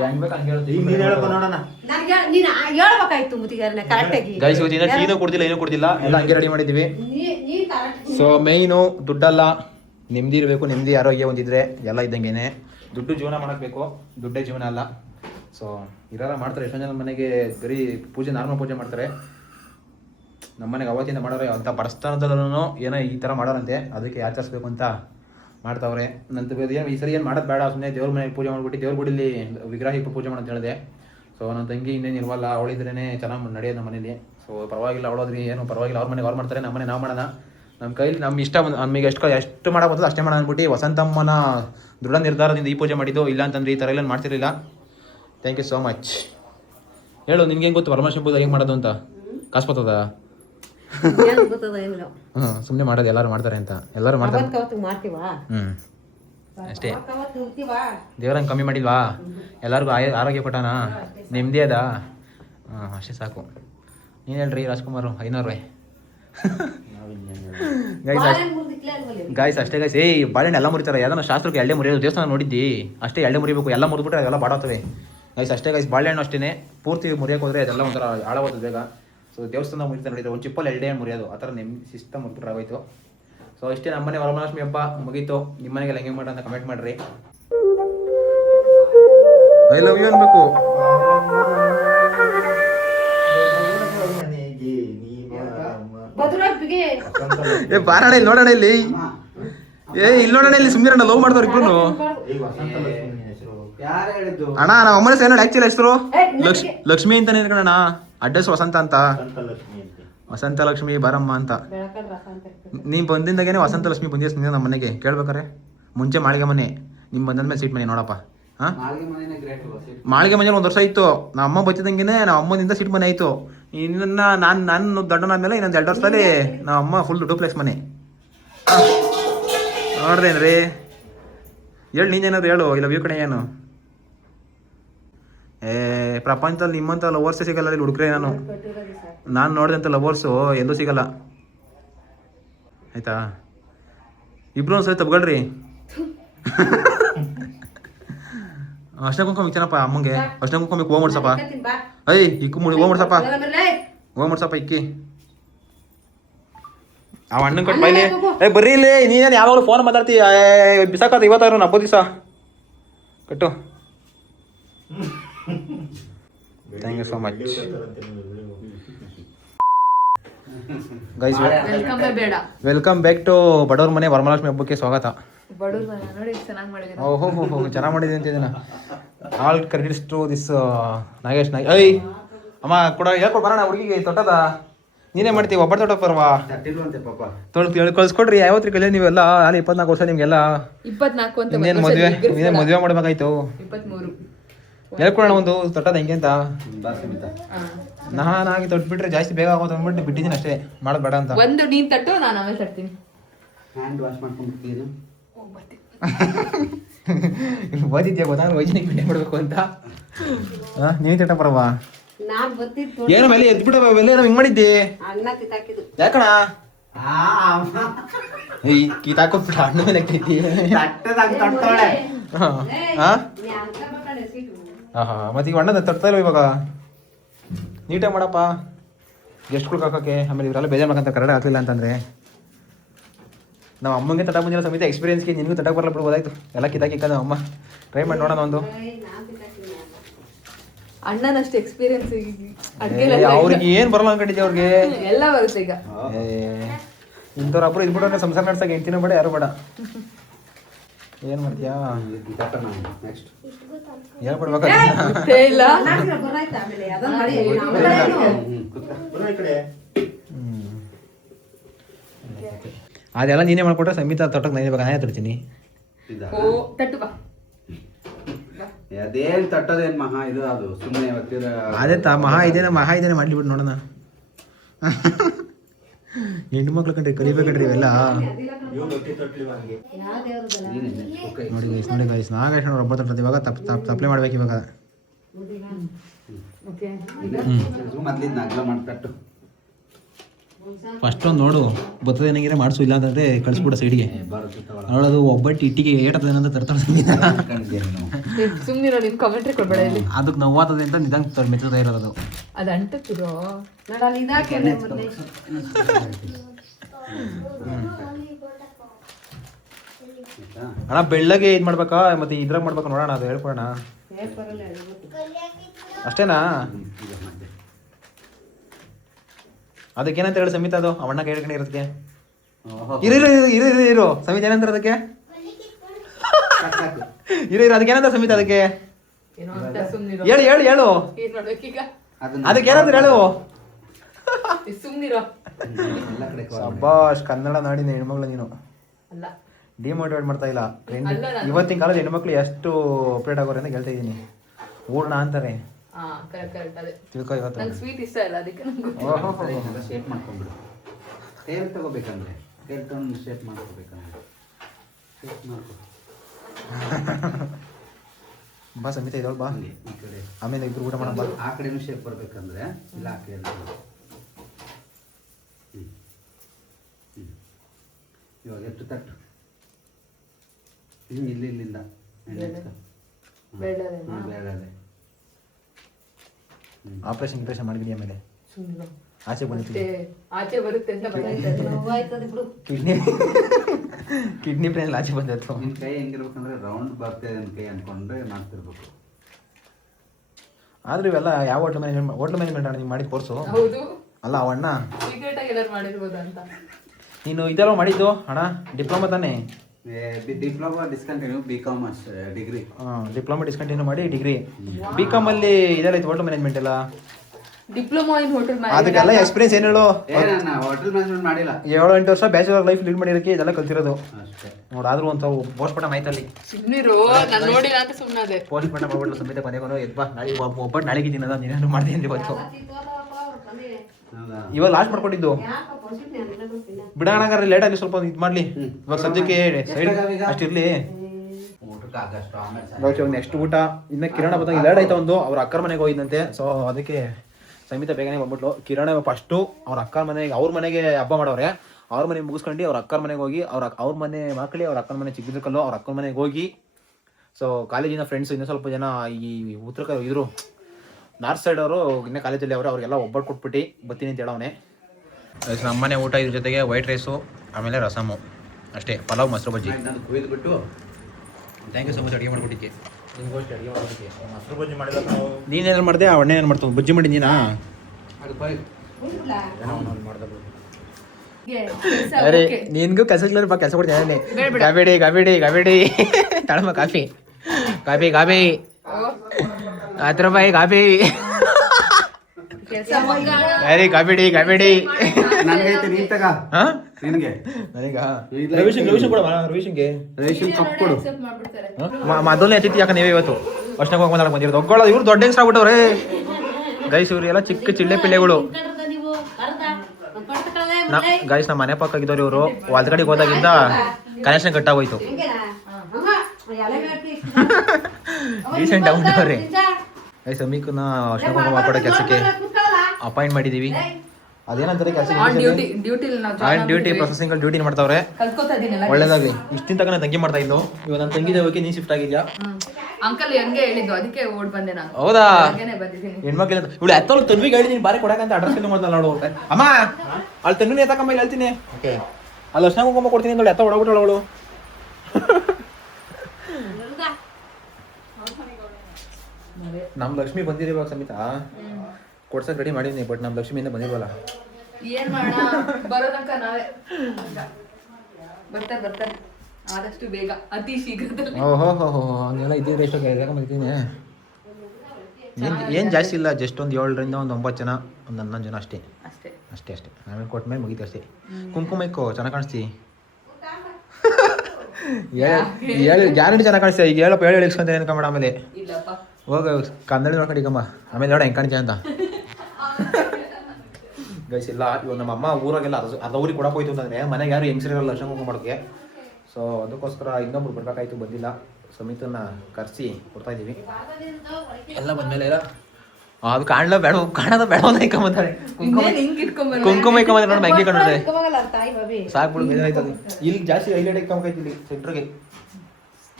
ಗೈಸ್ ಈಗ ನೀನು ಹೇಳಪ್ಪ ನೋಡೋಣ. ನೀನು ಹೇಳ್ಬೇಕಾಯ್ತು ಮುತ್ತಿಗಾರನ ಕರೆಕ್ಟಾಗಿ. ಇವತ್ತಿನ ಟೀನೂ ಕೊಡ್ತಿಲ್ಲ, ಏನೂ ಕೊಡ್ತಿಲ್ಲ, ಎಲ್ಲ ಹಂಗೆ ರೆಡಿ ಮಾಡಿದ್ದೀವಿ. ಸೊ ಮೇಯ್ನು ದುಡ್ಡಲ್ಲ, ನೆಮ್ಮದಿ ಇರಬೇಕು. ನೆಮ್ಮದಿ ಆರೋಗ್ಯ ಹೊಂದಿದ್ರೆ ಎಲ್ಲ ಇದ್ದಂಗೆನೆ. ದುಡ್ಡು ಜೀವನ ಮಾಡಬೇಕು, ದುಡ್ಡೇ ಜೀವನ ಅಲ್ಲ. ಸೊ ಇರೋಲ್ಲ ಮಾಡ್ತಾರೆ. ಎಷ್ಟೊಂದು ಜನ ಮನೆಗೆ ಬರೀ ಪೂಜೆ, ನಾರ್ಮಲ್ ಪೂಜೆ ಮಾಡ್ತಾರೆ. ನಮ್ಮ ಮನೆಗೆ ಅವತ್ತಿಂದ ಮಾಡೋರೆ ಅಂಥ ಬಡಸ್ತಾನದಲ್ಲೂ ಏನೋ ಈ ಥರ ಮಾಡೋರಂತೆ, ಅದಕ್ಕೆ ಆಚರಿಸ್ಬೇಕು ಅಂತ ಮಾಡ್ತಾವ್ರೆ. ನಂತರ ಏನು ಈ ಸರಿ ಏನು ಮಾಡೋದು ಬೇಡ, ಸುಮ್ಮನೆ ದೇವ್ರ ಮನೆಗೆ ಪೂಜೆ ಮಾಡಿಬಿಟ್ಟು ದೇವ್ರ ಗುಡಿಲಿ ವಿಗ್ರಹ ಇಟ್ಟು ಪೂಜೆ ಮಾಡೋದು ಹೇಳಿದೆ. ಸೊ ನನ್ನ ತಂಗಿ ಇನ್ನೇನು ಇಲ್ವಲ್ಲ, ಅವಳಿದ್ರೇ ಚೆನ್ನಾಗಿ ನಡೆಯೋದು ನಮ್ಮ ಮನೇಲಿ. ಸೊ ಪರವಾಗಿಲ್ಲ, ಅವಳೋದ್ರಿ ಏನು ಪರವಾಗಿಲ್ಲ, ಅವ್ರ ಮನೆಗೆ ಅವ್ರು ಮಾಡ್ತಾರೆ, ನಮ್ಮ ಮನೆ ನಾವು ಮಾಡೋಣ. ನಮ್ಮ ಕೈಲಿ ನಮ್ಮ ಇಷ್ಟ ನಮಗೆ ಎಷ್ಟು ಮಾಡೋದು ಅಷ್ಟೇ ಮಾಡೋಣ ಅಂದ್ಬಿಟ್ಟು ವಸಂತಮ್ಮನ ದೃಢ ನಿರ್ಧಾರದಿಂದ ಈ ಪೂಜೆ ಮಾಡಿದ್ದು. ಇಲ್ಲ ಅಂತಂದ್ರೆ ಈ ಥರ ಎಲ್ಲ ಮಾಡ್ತಿರಲಿಲ್ಲ. Thank you so much. ಹೇಳು, ನಿನ್ಗೆ ಹೆಂಗೆ ಗೊತ್ತು ವರಮಹಾಲಕ್ಷ್ಮಿ ಪೂಜೆ ಹೆಂಗೆ ಮಾಡೋದು ಅಂತ? ಕಾಸು ಬರ್ತದ? ಸುಮ್ಮನೆ ಮಾಡೋದು, ಎಲ್ಲರೂ ಮಾಡ್ತಾರೆ ಅಂತ. ಎಲ್ಲರೂ ಮಾಡ್ತಾರೆ. ಅಷ್ಟೇ, ದೇವ್ರಂಗೆ ಕಮ್ಮಿ ಮಾಡಿಲ್ವಾ? ಎಲ್ಲರಿಗೂ ಆರೋಗ್ಯ ಕೊಟ್ಟಾನ, ನೆಮ್ಮದಿ ಅದ. ಅಷ್ಟೇ ಸಾಕು. ನೀನು ಹೇಳ್ರಿ ರಾಜ್ಕುಮಾರು 500 ಗಾಯ್ಸ್ ಅಷ್ಟೇ ಗಾಯ್ಸ್. ಬಾಳೆಹಣ್ಣು ಎಲ್ಲ ಮುರಿತಾರೆ. ಯಾವ್ದಾನ ಶಾಸ್ತ್ರಕ್ಕೆ ಎಳ್ಳೆ ಮುರಿಯೋದು, ದೇವಸ್ಥಾನ ನೋಡಿದ್ದಿ ಅಷ್ಟೇ, ಎಳ್ಳೆ ಮುರಿಬೇಕು. ಎಲ್ಲ ಮುರಿದ್ಬಿಟ್ರೆ ಅದೆಲ್ಲ ಬಾಡಾಗ್ತವೆ ಗೈಸ್. ಅಷ್ಟೇ ಗಾಯ್ಸ್, ಬಾಳೆಹಣ್ಣು ಅಷ್ಟೇ ಪೂರ್ತಿ ಮುರಿಯೋಕೆ ಹೋದರೆ ಅದೆಲ್ಲ ಒಂಥರ ಹಾಳಾಗೋದು ಬೇಗ. ಸೊ ದೇವಸ್ಥಾನ ಮುರಿತಾ ನೋಡಿದ್ರೆ ಒಂದು ಚಿಪ್ಪಲ್ಲಿ ಎಳ್ಳೆ ಮುರಿಯೋದು, ಆ ಥರ ಸಿಸ್ಟಮ್ ಮುಟ್ಬಿಟ್ರೆ ಆಗೋಯ್ತು. ಸೊ ಇಷ್ಟೇ ನಮ್ಮನೆ ವರಮಹಾಲಕ್ಷ್ಮಿ ಹಬ್ಬ ಮುಗೀತು. ನಿಮ್ಮ ಮನೆಗೆಲ್ಲ ಹೆಂಗೆ ಮಾಡೋಣ ಅಂತ ಕಮೆಂಟ್ ಮಾಡಿರಿ. ಐ ಲವ್ ಯು ಅನ್ಬೇಕು. ಬಾರಣ ಇಲ್ಲಿ ನೋಡೋಣ, ಇಲ್ಲಿ ಇಲ್ಲಿ ನೋಡೋಣ, ಇಲ್ಲಿ ಸುಮ್ಮನೆ ಲವ್ ಮಾಡ್ದವ್ರು ಇಬ್ರು. ಅಣ್ಣ ನಮ್ಮ ಅಮ್ಮನ ಸೇನೋಣ ಆಕ್ಚುಲಿ ಹೆಸರು ಲಕ್ಷ್ಮಿ ಅಂತಾನೆ ಇರ್ಕಣ, ಅಡ್ರೆಸ್ ವಸಂತ ಅಂತ. ವಸಂತ ಲಕ್ಷ್ಮಿ ಬಾರಮ್ಮ ಅಂತ. ನೀನ್ ಬಂದಿಂದಾಗೇನೆ ವಸಂತ ಲಕ್ಷ್ಮಿ ಬಂದಿದ್ದ ನಮ್ಮ ಮನೆಗೆ. ಕೇಳ್ಬೇಕಾರೆ ಮುಂಚೆ ಮಾಳಿಗೆ ಮನೆ, ನಿಮ್ ಬಂದ್ಮೇಲೆ ಸೀಟ್ ಮನೆ ನೋಡಪ್ಪ. ಮಾಳಿಗೆ ಮನೇಲಿ 1 ವರ್ಷ ಇತ್ತು. ನಮ್ಮ ಅಮ್ಮ ಬಚ್ಚಿದಂಗೆನೆ ನಮ್ಮ ಅಮ್ಮನಿಂದ ಸೀಟ್ ಮನೆ ಆಯ್ತು. ಇನ್ನ ನಾನು ದೊಡ್ಡನಾದ್ಮೇಲೆ ಇನ್ನೊಂದು 2 ವರ್ಷದಲ್ಲಿ ನಮ್ಮ ಅಮ್ಮ ಫುಲ್ ಡೂಪ್ಲೆಕ್ಸ್ ಮನೆ. ನೋಡ್ರೇನ್ರಿ, ಹೇಳಿ ನೀನೇನಾದ್ರು ಹೇಳು. ಇಲ್ಲ ವ್ಯೂ ಕಡೆ ಏನು ಪ್ರಪಂಚದಲ್ಲಿ ನಿಮ್ಮಂತ ಲವರ್ಸ್ ಸಿಗಲ್ಲ ಇಲ್ಲಿ ಹುಡುಕ್ರೆ. ನಾನು ನೋಡಿದಂಥ ಲವರ್ಸು ಎಲ್ಲೂ ಸಿಗಲ್ಲ ಆಯ್ತಾ. ಇಬ್ರು ಒಂದ್ಸರಿ ತಪ್ಕೊಳ್ರಿ. ಅಷ್ಟೇ ಕುಂಕೊ ಇಚ್ಚನಪ್ಪ ಅಮ್ಮಂಗೆ. ಅಷ್ಟೇ ಕುಂಕೊ ಹೋಗ್ ಮಾಡ್ಸಪ್ಪ. ಇಕ್ಕು ಮುಡಿ ಹೋಗ್ ಮಾಡ್ಸಪ್ಪ ಇಕ್ಕಿ. ಅವ ಅಣ್ಣನ್ ಕಟ್ ಬೈಲಿ. ಬರ್ರಿ ಇಲ್ಲಿ, ನೀನೇನು ಯಾವಾಗಲೂ ಫೋನ್ ಮಾತಾಡ್ತಿ. ಬಿಸಾಕತ್ತ ಇವತ್ತಾರು ಹಬ್ಬ ದಿವಸ ಕಟ್ಟು. Thank you so much guys. Welcome back to ಬಡವ್ರ ಮನೆ ವರಮಹಾಲಕ್ಷ್ಮಿ ಹಬ್ಬಕ್ಕೆ ಸ್ವಾಗತ. ಓಹೋ ಹೋ ಚೆನ್ನಾಗಿ ಮಾಡಿದೆ ಅಂತಿದ್ದೀನ. All credits to this Nagesh. ಅಮ್ಮ ಕೂಡ ಹೇಳ್ಕೊಡ್ ಬರೋಣ ಹುಡುಗಿಗೆ ತೊಟ್ಟದ. ನೀನೇ ಮಾಡ್ತೀವಿ ಒಬ್ಬರು ತೊಟ್ಟ ಪರ್ವಾ ತೊಳ್ದು ಕಳ್ಸ್ಕೊಡ್ರಿ. ಯಾವತ್ರಿ ಕಲಿಯ ನೀವೆಲ್ಲ ಅಲ್ಲಿ 24 ವರ್ಷ ನಿಮ್ಗೆಲ್ಲ. 24 ಇನ್ನೇನು ಮದುವೆ ಮಾಡ್ಬೇಕಾಯ್ತು. 23 ಹೇಳ್ಕೊಡೋಣ ಒಂದು ತೊಟ್ಟದ ಹೆಂಗೆ ಅಂತ. ನಾನಾಗಿ ತೊಟ್ಬಿಟ್ರೆ ಜಾಸ್ತಿ ಬೇಗ ಆಗೋದು ಅಂದ್ಬಿಟ್ಟು ಬಿಟ್ಟಿದ್ದೀನಿ ಅಷ್ಟೇ, ಮಾಡೋದು ಬೇಡ ಅಂತ. ಒಂದು ನೀನ್ ತಟ್ಟು, ನಾನು ಆಮೇಲೆ ತಟ್ತೀನಿ. ಹ್ಯಾಂಡ್ ವಾಶ್ ಮಾಡ್ಕೊಂಡು ಓದಿದ್ಯಾ ಗೊತ್ತಾ ವೈಜ್ಞಾನಿಕ ಬಿಟ್ಟೆ ಮಾಡ್ಬೇಕು ಅಂತ. ನೀನು ತಟ್ಟ ಪರವಾ ಏನು ಮೇಲೆ ಎದ್ಬಿಟ್ಟ ಬೆಲೆ ಹಿಂಗ್ ಮಾಡಿದ್ದಿ ಯಾಕಣ? ಕಿತಾಕೊಟ್ಬಿಟ್ಟ ಅಣ್ಣ ಮೇಲೆ ಮತ್ತೆ ಈಗ ಅಣ್ಣ ತಟ್ತಾ ಇಲ್ವ ಇವಾಗ? ನೀಟಾಗಿ ಮಾಡಪ್ಪ ಗೆಸ್ಟ್ಗಳು ಹಾಕೋಕ್ಕೆ. ಆಮೇಲೆ ಇವರೆಲ್ಲ ಬೇಜಾರು ಮಾಡ್ಕೊಂತ ಕರೆಕ್ಟ್ ಹಾಕಲಿಲ್ಲ ಅಂತಂದ್ರೆ ನಾವು ಅಮ್ಮಂಗೆ ತಟ ಬಂದಿಲ್ಲ ಸಮೇತ ಎಕ್ಸ್ಪೀರಿಯನ್ಸ್ಗೆ ನಿನಗೂ ತಟಕ್ಕೆ ಬರಲ್ಲ ಬಿಡ್ಬೋದಾಯ್ತು. ಎಲ್ಲ ಕಿತ್ತಾಕಿಕ್ಕ ನಮ್ಮ ಅಮ್ಮ ಟ್ರೈ ಮಾಡಿ ನೋಡೋಣ ಒಂದು. ಅಣ್ಣನಷ್ಟು ಎಕ್ಸ್ಪೀರಿಯನ್ಸ್ ಅವ್ರಿಗೆ ಏನ್ ಬರಲ್ಲ ಅನ್ಕೊಂಡಿದ್ದೆ ಅವ್ರಿಗೆ ಎಲ್ಲ ಬರುತ್ತೆ ಈಗ. ಇಂಥವ್ರು ಒಬ್ರು ಇದ್ಬಿಟ್ರೆ ಸಂಸಾರ ನಡ್ಸಕ್ಕೆ ಹೆಂಡ್ತಿನೂ ಬೇಡ ಯಾರು ಬೇಡ. ಏನ್ ಮಾಡ್ತೀಯಾ ಹೇಳ್ಬಿಡ್ಬೇಕ. ಅದೆಲ್ಲ ನೀನೇ ಮಾಡ್ಕೊಟ್ರೆ ಸಂಗೀತ ತೊಟ್ಟಕ್ಕೆ ನಾನೇ ಬೇಕಾ? ನಾನೇ ತೊಡ್ತೀನಿ. ಅದೇನ್ ತಟ್ಟದೇನ್ ಮಹಾ ಇದು ಅದು ಸುಮ್ಮನೆ ಅದೇ ಮಹಾ ಇದೇನೆ ಮಾಡ್ಲಿಬಿಟ್ಟು ನೋಡೋಣ. ಹೆಣ್ಮಕ್ಳು ಕಂಡ್ರಿ ಕಲಿಬೇಕಂಡ್ರಿ ಇವೆಲ್ಲ. ನೋಡಿ ಗೈಸ್ ನಾಗೇಶ್ ಅವ್ರು ಒಬ್ಬ ತೊಟ್ಟದ ಇವಾಗ ತಪ್ಪಲೆ ಮಾಡ್ಬೇಕು ಇವಾಗ. ಮೊದ್ಲಿಂದ ಅಗ್ಲ ಮಾಡ್ಕಟ್ಟು ಫಸ್ಟ್ ಒಂದು ನೋಡು ಬರ್ತದೆ ಏನಾಗಿರೋ ಮಾಡಿಸು ಇಲ್ಲ ಅಂತಂದ್ರೆ ಕಳಿಸ್ಬಿಡ ಸೈಡ್ಗೆ ನೋಡೋದು ಒಬ್ಬಟ್ಟು ಇಟ್ಟಿಗೆ ಏಟದ ತರ್ತಾರೆ ಸುಮ್ಮನಿರೋ ನಿನ್ ಕಾಮೆಂಟ್ರಿ ಕೊಡ್ಬೇಡ ಇಲ್ಲಿ. ಅದಕ್ಕೆ ನೋವಾತದೆ ಅಂತ ನಿಧಾನ ಮೆಚ್ಚದ ಇರೋದು. ಅದು ಅಂಟುತ್ತಿರೋ ನೋಡಲ್ಲಿ ಇದಾಕೆ ಮೊನ್ನೆ ಅಣ್ಣ ಬೆಳ್ಳಗೆ ಇದು ಮಾಡ್ಬೇಕಾ ಮತ್ತೆ ಇದ್ರಾಗ ಮಾಡ್ಬೇಕಾ ನೋಡೋಣ, ಅದು ಹೇಳ್ಕೊಡೋಣ ಅಷ್ಟೇನಾ? ಅದಕ್ಕೇನಂತ ಹೇಳಿ ಸಮಿತ, ಅದು ಅವಣ್ಣ ಕೈ ಹಿಡ್ಕೊಂಡು ಇರೋದಕ್ಕೆ ಇರು ಸಮಿತ ಏನಂತಾರೆ ಅದಕ್ಕೆ? ಇರು ಅದಕ್ಕೆ ಏನಂತ ಸಮಿತ ಅದಕ್ಕೆ? ಏನೋ ಅಂತ ಸುಮ್ಮನಿರೋ. ಹೇಳು ಹೇಳು ಹೇಳು ಏನ್ ಮಾಡ್ಬೇಕೀಗ? ಅದಕ್ಕೆ ಏನಂತ ಹೇಳು. ಸುಮ್ಮನಿರೋ. ಸಬ್ಬಾಷ್, ಕನ್ನಡ ನಾಡಿನ ಹೆಣ್ಮಕ್ಳು ನೀನು. ಅಲ್ಲ ಡಿಮೋಟಿವೇಟ್ ಮಾಡ್ತಾ ಇಲ್ಲ. ಅಲ್ಲ ನಾನು. ಇವತ್ತಿನ ಕಾಲದ ಹೆಣ್ಮಕ್ಳು ಎಷ್ಟು ಅಪ್ಡೇಟ್ ಆಗೋರೆ ಅಂತ ಹೇಳ್ತಾ ಇದ್ದೀನಿ. ಊರ್ಣ ಅಂತಾರೆ, ಹಾ ಕರೆಕ್ಟ್ ಅದೇ. ತಿಳ್ಕೊ ಇವತ್ತು. ನಂಗೆ ಸ್ವೀಟ್ ಇಷ್ಟ ಇಲ್ಲ, ಅದಕ್ಕೆ ನಂಗೆ ಗೊತ್ತಿಲ್ಲ. ಶೇಪ್ ಮಾಡ್ಕೊಂಡ್ಬಿಡು. ಟೇಲ್ ತಗೋಬೇಕಂದ್ರೆ ಟೇಲ್ ತಗೊಂಡು ಶೇಪ್ ಮಾಡ್ಕೋಬೇಕಂದ್ರೆ ಶೇಪ್ ಮಾಡ್ಕೊ. ಬಾ ಸಮಿತ ಇದ್ದವಳು ಬಾ, ಹಂಗೆ ಈ ಕಡೆ ಆಮೇಲೆ ಇಬ್ರು ಊಟ ಮಾಡೋಣ ಬಾ. ಆ ಕಡೆನೂ ಶೇಪ್ ಬರ್ಬೇಕಂದ್ರೆ ಇಲ್ಲ ಆ ಕಡೆ ಇವಾಗ ಎಷ್ಟು ತಟ್ಟು ಹಿಂಗೆ ಇಲ್ಲಿಂದ ಬೇಡವೇ? ಬೇಡದೆ. ಆಪರೇಷನ್ ಗಿಪರೇಷನ್ ಮಾಡಿದ್ರಿ ಆಮೇಲೆ ಸುಮ್ಮನಿರೋ. ಆಚೆ ಬಂದಿತ್ತು. ಮತ್ತೆ ಆಚೆ ಬರುತ್ತೆ ಅಂತ ಬಂದೈತೆ. ನೋವಾಯ್ತದೆ ಬಿಡು. ಕಿಡ್ನಿ ಬ್ರೈನ್ ಆಚೆ ಬಂದಿತ್ತು. ನಿನ್ನ ಕೈ ಹೆಂಗಿರ್ಬೇಕಂದ್ರೆ ರೌಂಡ್ ಬರ್ತಾ ಇದೆ ಕೈ ಅನ್ಕೊಂಡ್ರೆ ಮಾಡ್ತಿರ್ಬೇಕು. ಆದ್ರೆ ಇವೆಲ್ಲ ಯಾವ ಹೋಟ್ಲ್ ಮ್ಯಾನೇಜ್ಮೆಂಟ್ ಅಣ್ಣ ನೀವು ಮಾಡಿದ ಕೋರ್ಸು? ಹೌದು, ಅಲ್ಲ ಅವಣ್ಣ ಸೀಕ್ರೆಟ್ ಆಗಿ ಎಲ್ಲರೂ ಮಾಡಿರ್ಬೋದು ಅಂತ. ನೀನು ಇದೆಲ್ಲ ಮಾಡಿದ್ದು ಅಣ್ಣ ಡಿಪ್ಲೊಮಾ ತಾನೇ? Diploma discontinue BCom degree. Diploma discontinue ಮಾಡಿ ಡಿಗ್ರಿ. BCom ಅಲ್ಲಿ ಇದೆಲ್ಲ ಇತ್ತು ಹೋಟೆಲ್ ಮ್ಯಾನೇಜ್ಮೆಂಟ್ ಎಲ್ಲ. ಡಿಪ್ಲೊಮಾ ಇನ್ ಹೋಟೆಲ್ ಅದಕ್ಕೆಲ್ಲ ಎಕ್ಸ್ಪೀರಿಯನ್ಸ್ ಏನು ಹೇಳು? ನಾನು ಹೋಟೆಲ್ ಮ್ಯಾನೇಜ್ಮೆಂಟ್ ಮಾಡಿಲ್ಲ. 7-8 ವರ್ಷ ಬ್ಯಾಚುಲರ್ ಲೈಫ್ ಲೀಡ್ ಮಾಡಿರೋಕ್ಕೆ ಇದೆಲ್ಲ ಕಲ್ತಿರೋದು. ಅಷ್ಟೇ. ನೋಡಾದ್ರೂ ಒಂದು ಪೋಸ್ಟ್ ಪಟ ಆಯ್ತಲ್ಲಿ. ಸುಮ್ಮನಿರೋ, ನಾನು ನೋಡಿಲ್ಲ ಅಂತ ಸುಮ್ಮನಾದೆ. ಪೋಸ್ಟ್ ಪಟ ಮಾಡ್ಬಿಟ್ಟು ಸಮೇತ ಕೊನೆಗೂ ಎದ್ಬಾ ನಾಳೆ ಒಬ್ಬಟ್ಟು ನಾಳೆಗೆ ದಿನದ ನೀನೇನು ಮಾಡ್ತೀನಿ ಅಂತ ಇವತ್ತು. ಹೌದಾ? ಇವಾಗ ಲಾಸ್ಟ್ ಮಾಡ್ಕೊಂಡಿದ್ದು ಯಾಕಪ್ಪ ಸಿಟ್ಟು ನನಗೆ ಗೊತ್ತಿಲ್ಲ. ಬಿಡೋಣ, ಲೇಟ್ ಆಗಿ ಸ್ವಲ್ಪ ಇದು ಮಾಡ್ಲಿ. ಇವಾಗ ಸದ್ಯಕ್ಕೆ ಸೈಡ್ ಅಷ್ಟಿರ್ಲಿ. ಊಟಕ್ಕೆ ಆಗಷ್ಟು ಆಮೇಲೆ ನೆಕ್ಸ್ಟ್ ಊಟ ಇನ್ನ ಕಿರಣ ಬಂದಾಗ ಲೇಟ್ ಆಯ್ತಾ ಒಂದು ಅವ್ರ ಅಕ್ಕರ ಮನೆಗೆ ಹೋಗಿದ್ದಂತೆ. ಸೊ ಅದಕ್ಕೆ ಸಮಿತ ಬೇಗನೆ ಬಂದ್ಬಿಟ್ಲು. ಕಿರಣ ಫಸ್ಟು ಅವ್ರ ಅಕ್ಕರ ಮನೆಗೆ, ಅವ್ರ ಮನೆಗೆ ಹಬ್ಬ ಮಾಡವ್ರೆ. ಅವ್ರ ಮನೆಗೆ ಮುಗಿಸ್ಕೊಂಡು ಅವ್ರ ಅಕ್ಕರ ಮನೆಗೆ ಹೋಗಿ ಅವ್ರ ಮನೆ ಮಕ್ಕಳಿ ಅವ್ರ ಅಕ್ಕನ ಮನೆ ಚಿಕ್ಕದಕ್ಕಲ್ಲು ಅವ್ರ ಅಕ್ಕನ ಮನೆಗೆ ಹೋಗಿ. ಸೊ ಕಾಲೇಜಿನ ಫ್ರೆಂಡ್ಸ್ ಇನ್ನೂ ಸ್ವಲ್ಪ ಜನ ಈ ಉತ್ತರ ಇದ್ರು ನಾರ್ತ್ ಸೈಡ್ ಅವರು ಇನ್ನೇ ಕಾಲೇಜಲ್ಲಿ ಅವರು ಅವ್ರಿಗೆಲ್ಲ ಒಬ್ಬಟ್ಟು ಕೊಟ್ಬಿಟ್ಟು ಬರ್ತೀನಿ ಅಂತ ಹೇಳವನೆ. ನಮ್ಮನೆ ಊಟ ಇದ್ರ ಜೊತೆಗೆ ವೈಟ್ ರೈಸು ಆಮೇಲೆ ರಸಮು ಅಷ್ಟೇ, ಪಲಾವ್ ಮೊಸರು ಬಜ್ಜಿ. ನಾನು ಕುಯ್ದುಬಿಟ್ಟು ಥ್ಯಾಂಕ್ ಯು ಸೊ ಮಚ್ ಅಡುಗೆ ಮಾಡ್ಕೊಟ್ಟಿಕ್ಕೆ. ನಿಮ್ಗೋಷ್ಟು ಅಡುಗೆ ಮಾಡ್ಕೊಟ್ಟಿಕ್ಕೆ. ಮೊಸರು ಬಜ್ಜಿ ಮಾಡಿಲ್ಲ ನಾವು. ನೀನೇನು ಮಾಡಿದೆ? ಆ ಅಣ್ಣ ಏನು ಮಾಡ್ತಾವೆ? ಬಜ್ಜಿ ಮಾಡಿದ್ದೀನಾ? ಅದು ಪೈ ಉಂಟಲ್ಲ? ಅರೆ ನಿನ್ಗೂ ಕೆಲಸ ಕೆಲಸ ಕೊಡ್ತೀನಿ. ಗಾಬೇಡಿ ತಳಮ ಕಾಫಿ 10 ರೂಪಾಯಿ ಕಾಫಿ. ಅರೆ ಗಾಬೇಡಿ ನನಗೈತೆ ನೀನ್ ತಗ ನಿನಗೆ ರವಿಶಂಗೆ ರೇಷನ್ ಕಪ್ ಕೊಡು. ಮೊದಲನೇ ಅತಿಥಿ ಯಾಕೆ ನೀವೇ ಇವತ್ತು ಅಷ್ಟಕ್ಕೆ ಹೋಗಿ ಮಾತಾಡಕ್ ಬಂದಿರೋದು? ಒಗ್ಗೊಳ್ಳೋದು ಇವ್ರು ದೊಡ್ಡ ಹೆಂಗ್ಸ್ ಆಗ್ಬಿಟ್ಟವ್ರೆ ಗೈಸ್. ಇವ್ರು ಎಲ್ಲ ಚಿಕ್ಕ ಚಿಳ್ಳೆ ಪಿಳ್ಳೆಗಳು. ನೀವು ಅರ್ಧ ಒಂದ್ ಪಡ್ತಕಳೆ ಗೈಸ್ ನಮ್ಮ ಮನೆ ಪಕ್ಕ ಆಗಿದ್ದವ್ರು ಇವರು. ಹೊಲ್ಗಡೆಗೆ ಹೋದಾಗಿಂದ ಕನೆಕ್ಷನ್ ಕಟ್ಟಾಗೋಯ್ತು. ರೀಸೆಂಟ್ ಆಗ್ಬಿಟ್ಟವ್ರೆ ಗೈಸ್. ಸಮೀಕನ ಅಷ್ಟಕ್ಕೆ ಹಾಕೊಡೋ ಕೆಲಸಕ್ಕೆ ಅಪಾಯಿಂಟ್ ಮಾಡಿದೀವಿ. ಅದೇನಂತಾರೆ ಕೆಲಸ ಡ್ಯೂಟಿ ಪ್ರೊಸೆಸಿಂಗ್ ಅಲ್ಲಿ ಡ್ಯೂಟಿ ಮಾಡ್ತಾವ್ರೆ. ಕಲ್ತ್ಕೋತಾ ಇದೀನಿ. ಒಳ್ಳೇದಾಗ್ಲಿ. ಇಷ್ಟಿನ ತನಕ ನಾನು ತಂಗಿ ಮಾಡ್ತಾ ಇದ್ದು, ಇವಾಗ ನನ್ನ ತಂಗಿದ ಹೋಗಿ ನೀನ್ ಶಿಫ್ಟ್ ಆಗಿದ್ಯಾ? ಅಂಕಲ್ ಹಂಗೆ ಹೇಳಿದ್ದು, ಅದಕ್ಕೆ ಓಡ್ ಬಂದೆ ನಾನು. ಹೌದಾ? ಬಂದಿದ್ದೀನಿ. ಹೆಣ್ಮಕ್ಳು ಇವಳು ಎತ್ತಲು ತನ್ವಿಗೆ ಹೇಳಿದೀನಿ ಬಾರಿ ಕೊಡಕಂತ ಅಡ್ರೆಸ್ ಎಲ್ಲ ಮಾಡ್ತಾಳೆ ನೋಡು. ಅಮ್ಮ ಅಲ್ಲಿ ತನ್ವಿ ಎತ್ತಕಮ್ಮ ಇಲ್ಲಿ ಹೇಳ್ತೀನಿ. ಅಲ್ಲಿ ಅರ್ಶನ ಕುಂಕುಮ ಕೊಡ್ತೀನಿ ಅಂತ ಎತ್ತ ಹೊಡಬಿಟ್ಟಳು ಅವಳು. ನಮ್ ಲಕ್ಷ್ಮಿ ಬಂದಿರಿ ಇವಾಗ ಸಮಿತ ಕೊಡ್ಸಕ್ ರೆಡಿ ಮಾಡಿದೀನಿ. ಬಟ್ ನಮ್ ಲಕ್ಷ್ಮಿಯಿಂದ ಬಂದಿಲ್ವಲ್ಲ. ಏನ್ ಮಾಡೋಣ, ಬರೋ ತನಕ ನಾವೇ ಬರ್ತಾರೆ ಆದಷ್ಟು ಬೇಗ, ಅತಿ ಶೀಘ್ರದಲ್ಲಿ. ಓಹೋ ಹಂಗೆಲ್ಲ ಇದ್ದಿದ್ರೆ ಎಷ್ಟೋ ಬಂದಿದ್ದೀನಿ. ಏನು ಜಾಸ್ತಿ ಇಲ್ಲ, ಜಸ್ಟ್ ಒಂದು 7ರಿಂದ ಒಂದು 9 ಜನ, ಒಂದು 11 ಜನ ಅಷ್ಟೇ. ಆಮೇಲೆ ಕೊಟ್ಟ ಮೇಲೆ ಮುಗೀತು ಅಷ್ಟೇ. ಕುಂಕುಮ ಇಕ್ಕೋ ಚೆನ್ನಾಗಿ ಕಾಣಿಸ್ತಿ. ಗ್ಯಾರಂಟಿ ಚೆನ್ನಾಗಿ ಕಾಣಿಸ್ತೀಯ. ಈಗ 7 ಇಸ್ಕೊಂತ ಅನ್ಕೊಂಬೇಡ. ಆಮೇಲೆ ಇಲ್ಲಪ್ಪ ಹೋಗ ಕನ್ನಡ ನೋಡ್ಕೊಂಡಿಕ್ಕಮ್ಮ. ಆಮೇಲೆ ನೋಡ ಹೆಂಗೆ ಕಾಣಿಸ್ತೀಯ ಅಂತ. ಗೈಸ್ ಇಲ್ಲ, ಇವಾಗ ನಮ್ಮ ಅಮ್ಮ ಊರಾಗೆಲ್ಲ ಅರ್ಧ ಊರಿಗೆ ಕೊಡಕ್ಕೆ ಹೋಯ್ತು ಅಂತಂದರೆ ಮನೆಗೆ ಯಾರು ಹೆಂಗಸರಿರಲ್ಲ ಅರ್ಶನ ಕುಂಕುಮ ಮಾಡೋಕ್ಕೆ. ಸೊ ಅದಕ್ಕೋಸ್ಕರ ಇನ್ನೊಬ್ರು ಬರ್ಬೇಕಾಯ್ತು, ಬಂದಿಲ್ಲ. ಸಮಿತನ್ನ ಕರೆಸಿ ಕೊಡ್ತಾ ಇದ್ದೀವಿ. ಎಲ್ಲ ಬಂದಮೇಲೆ ಎಲ್ಲ ಅದು ಕಾಣಲ ಬೇಡ ಕಾಣದ ಬೇಡ ಅಂತ ಇಕ್ಕೊಂಬಂತಾರೆ ಇನ್ನೇನ್ ಹಿಂಗ್ ಇಟ್ಕೊಂಡ್ಬರ್ಬೇಕು? ಕುಂಕುಮ ಇಕ್ಕೊಂಬಂದ್ರೆ ನೋಡಿ ಮ್ಯಾಂಗಿ ಕಂಡಿದೆ ಇಟ್ಕೊಬಂಗಲ್ಲ ತಾಯಿ ಬಾಬಿ. ಸಾಕ್ಬಿಡು ಬೇಜಾರಾಯ್ತದೆ ಇಲ್ಲಿ ಜಾಸ್ತಿ ಹೈಲೈಟ್ ಇಕ್ಕೊಂಬೈತಿ ಇಲ್ಲಿ ಸೆಂಟ್ರಿಗೆ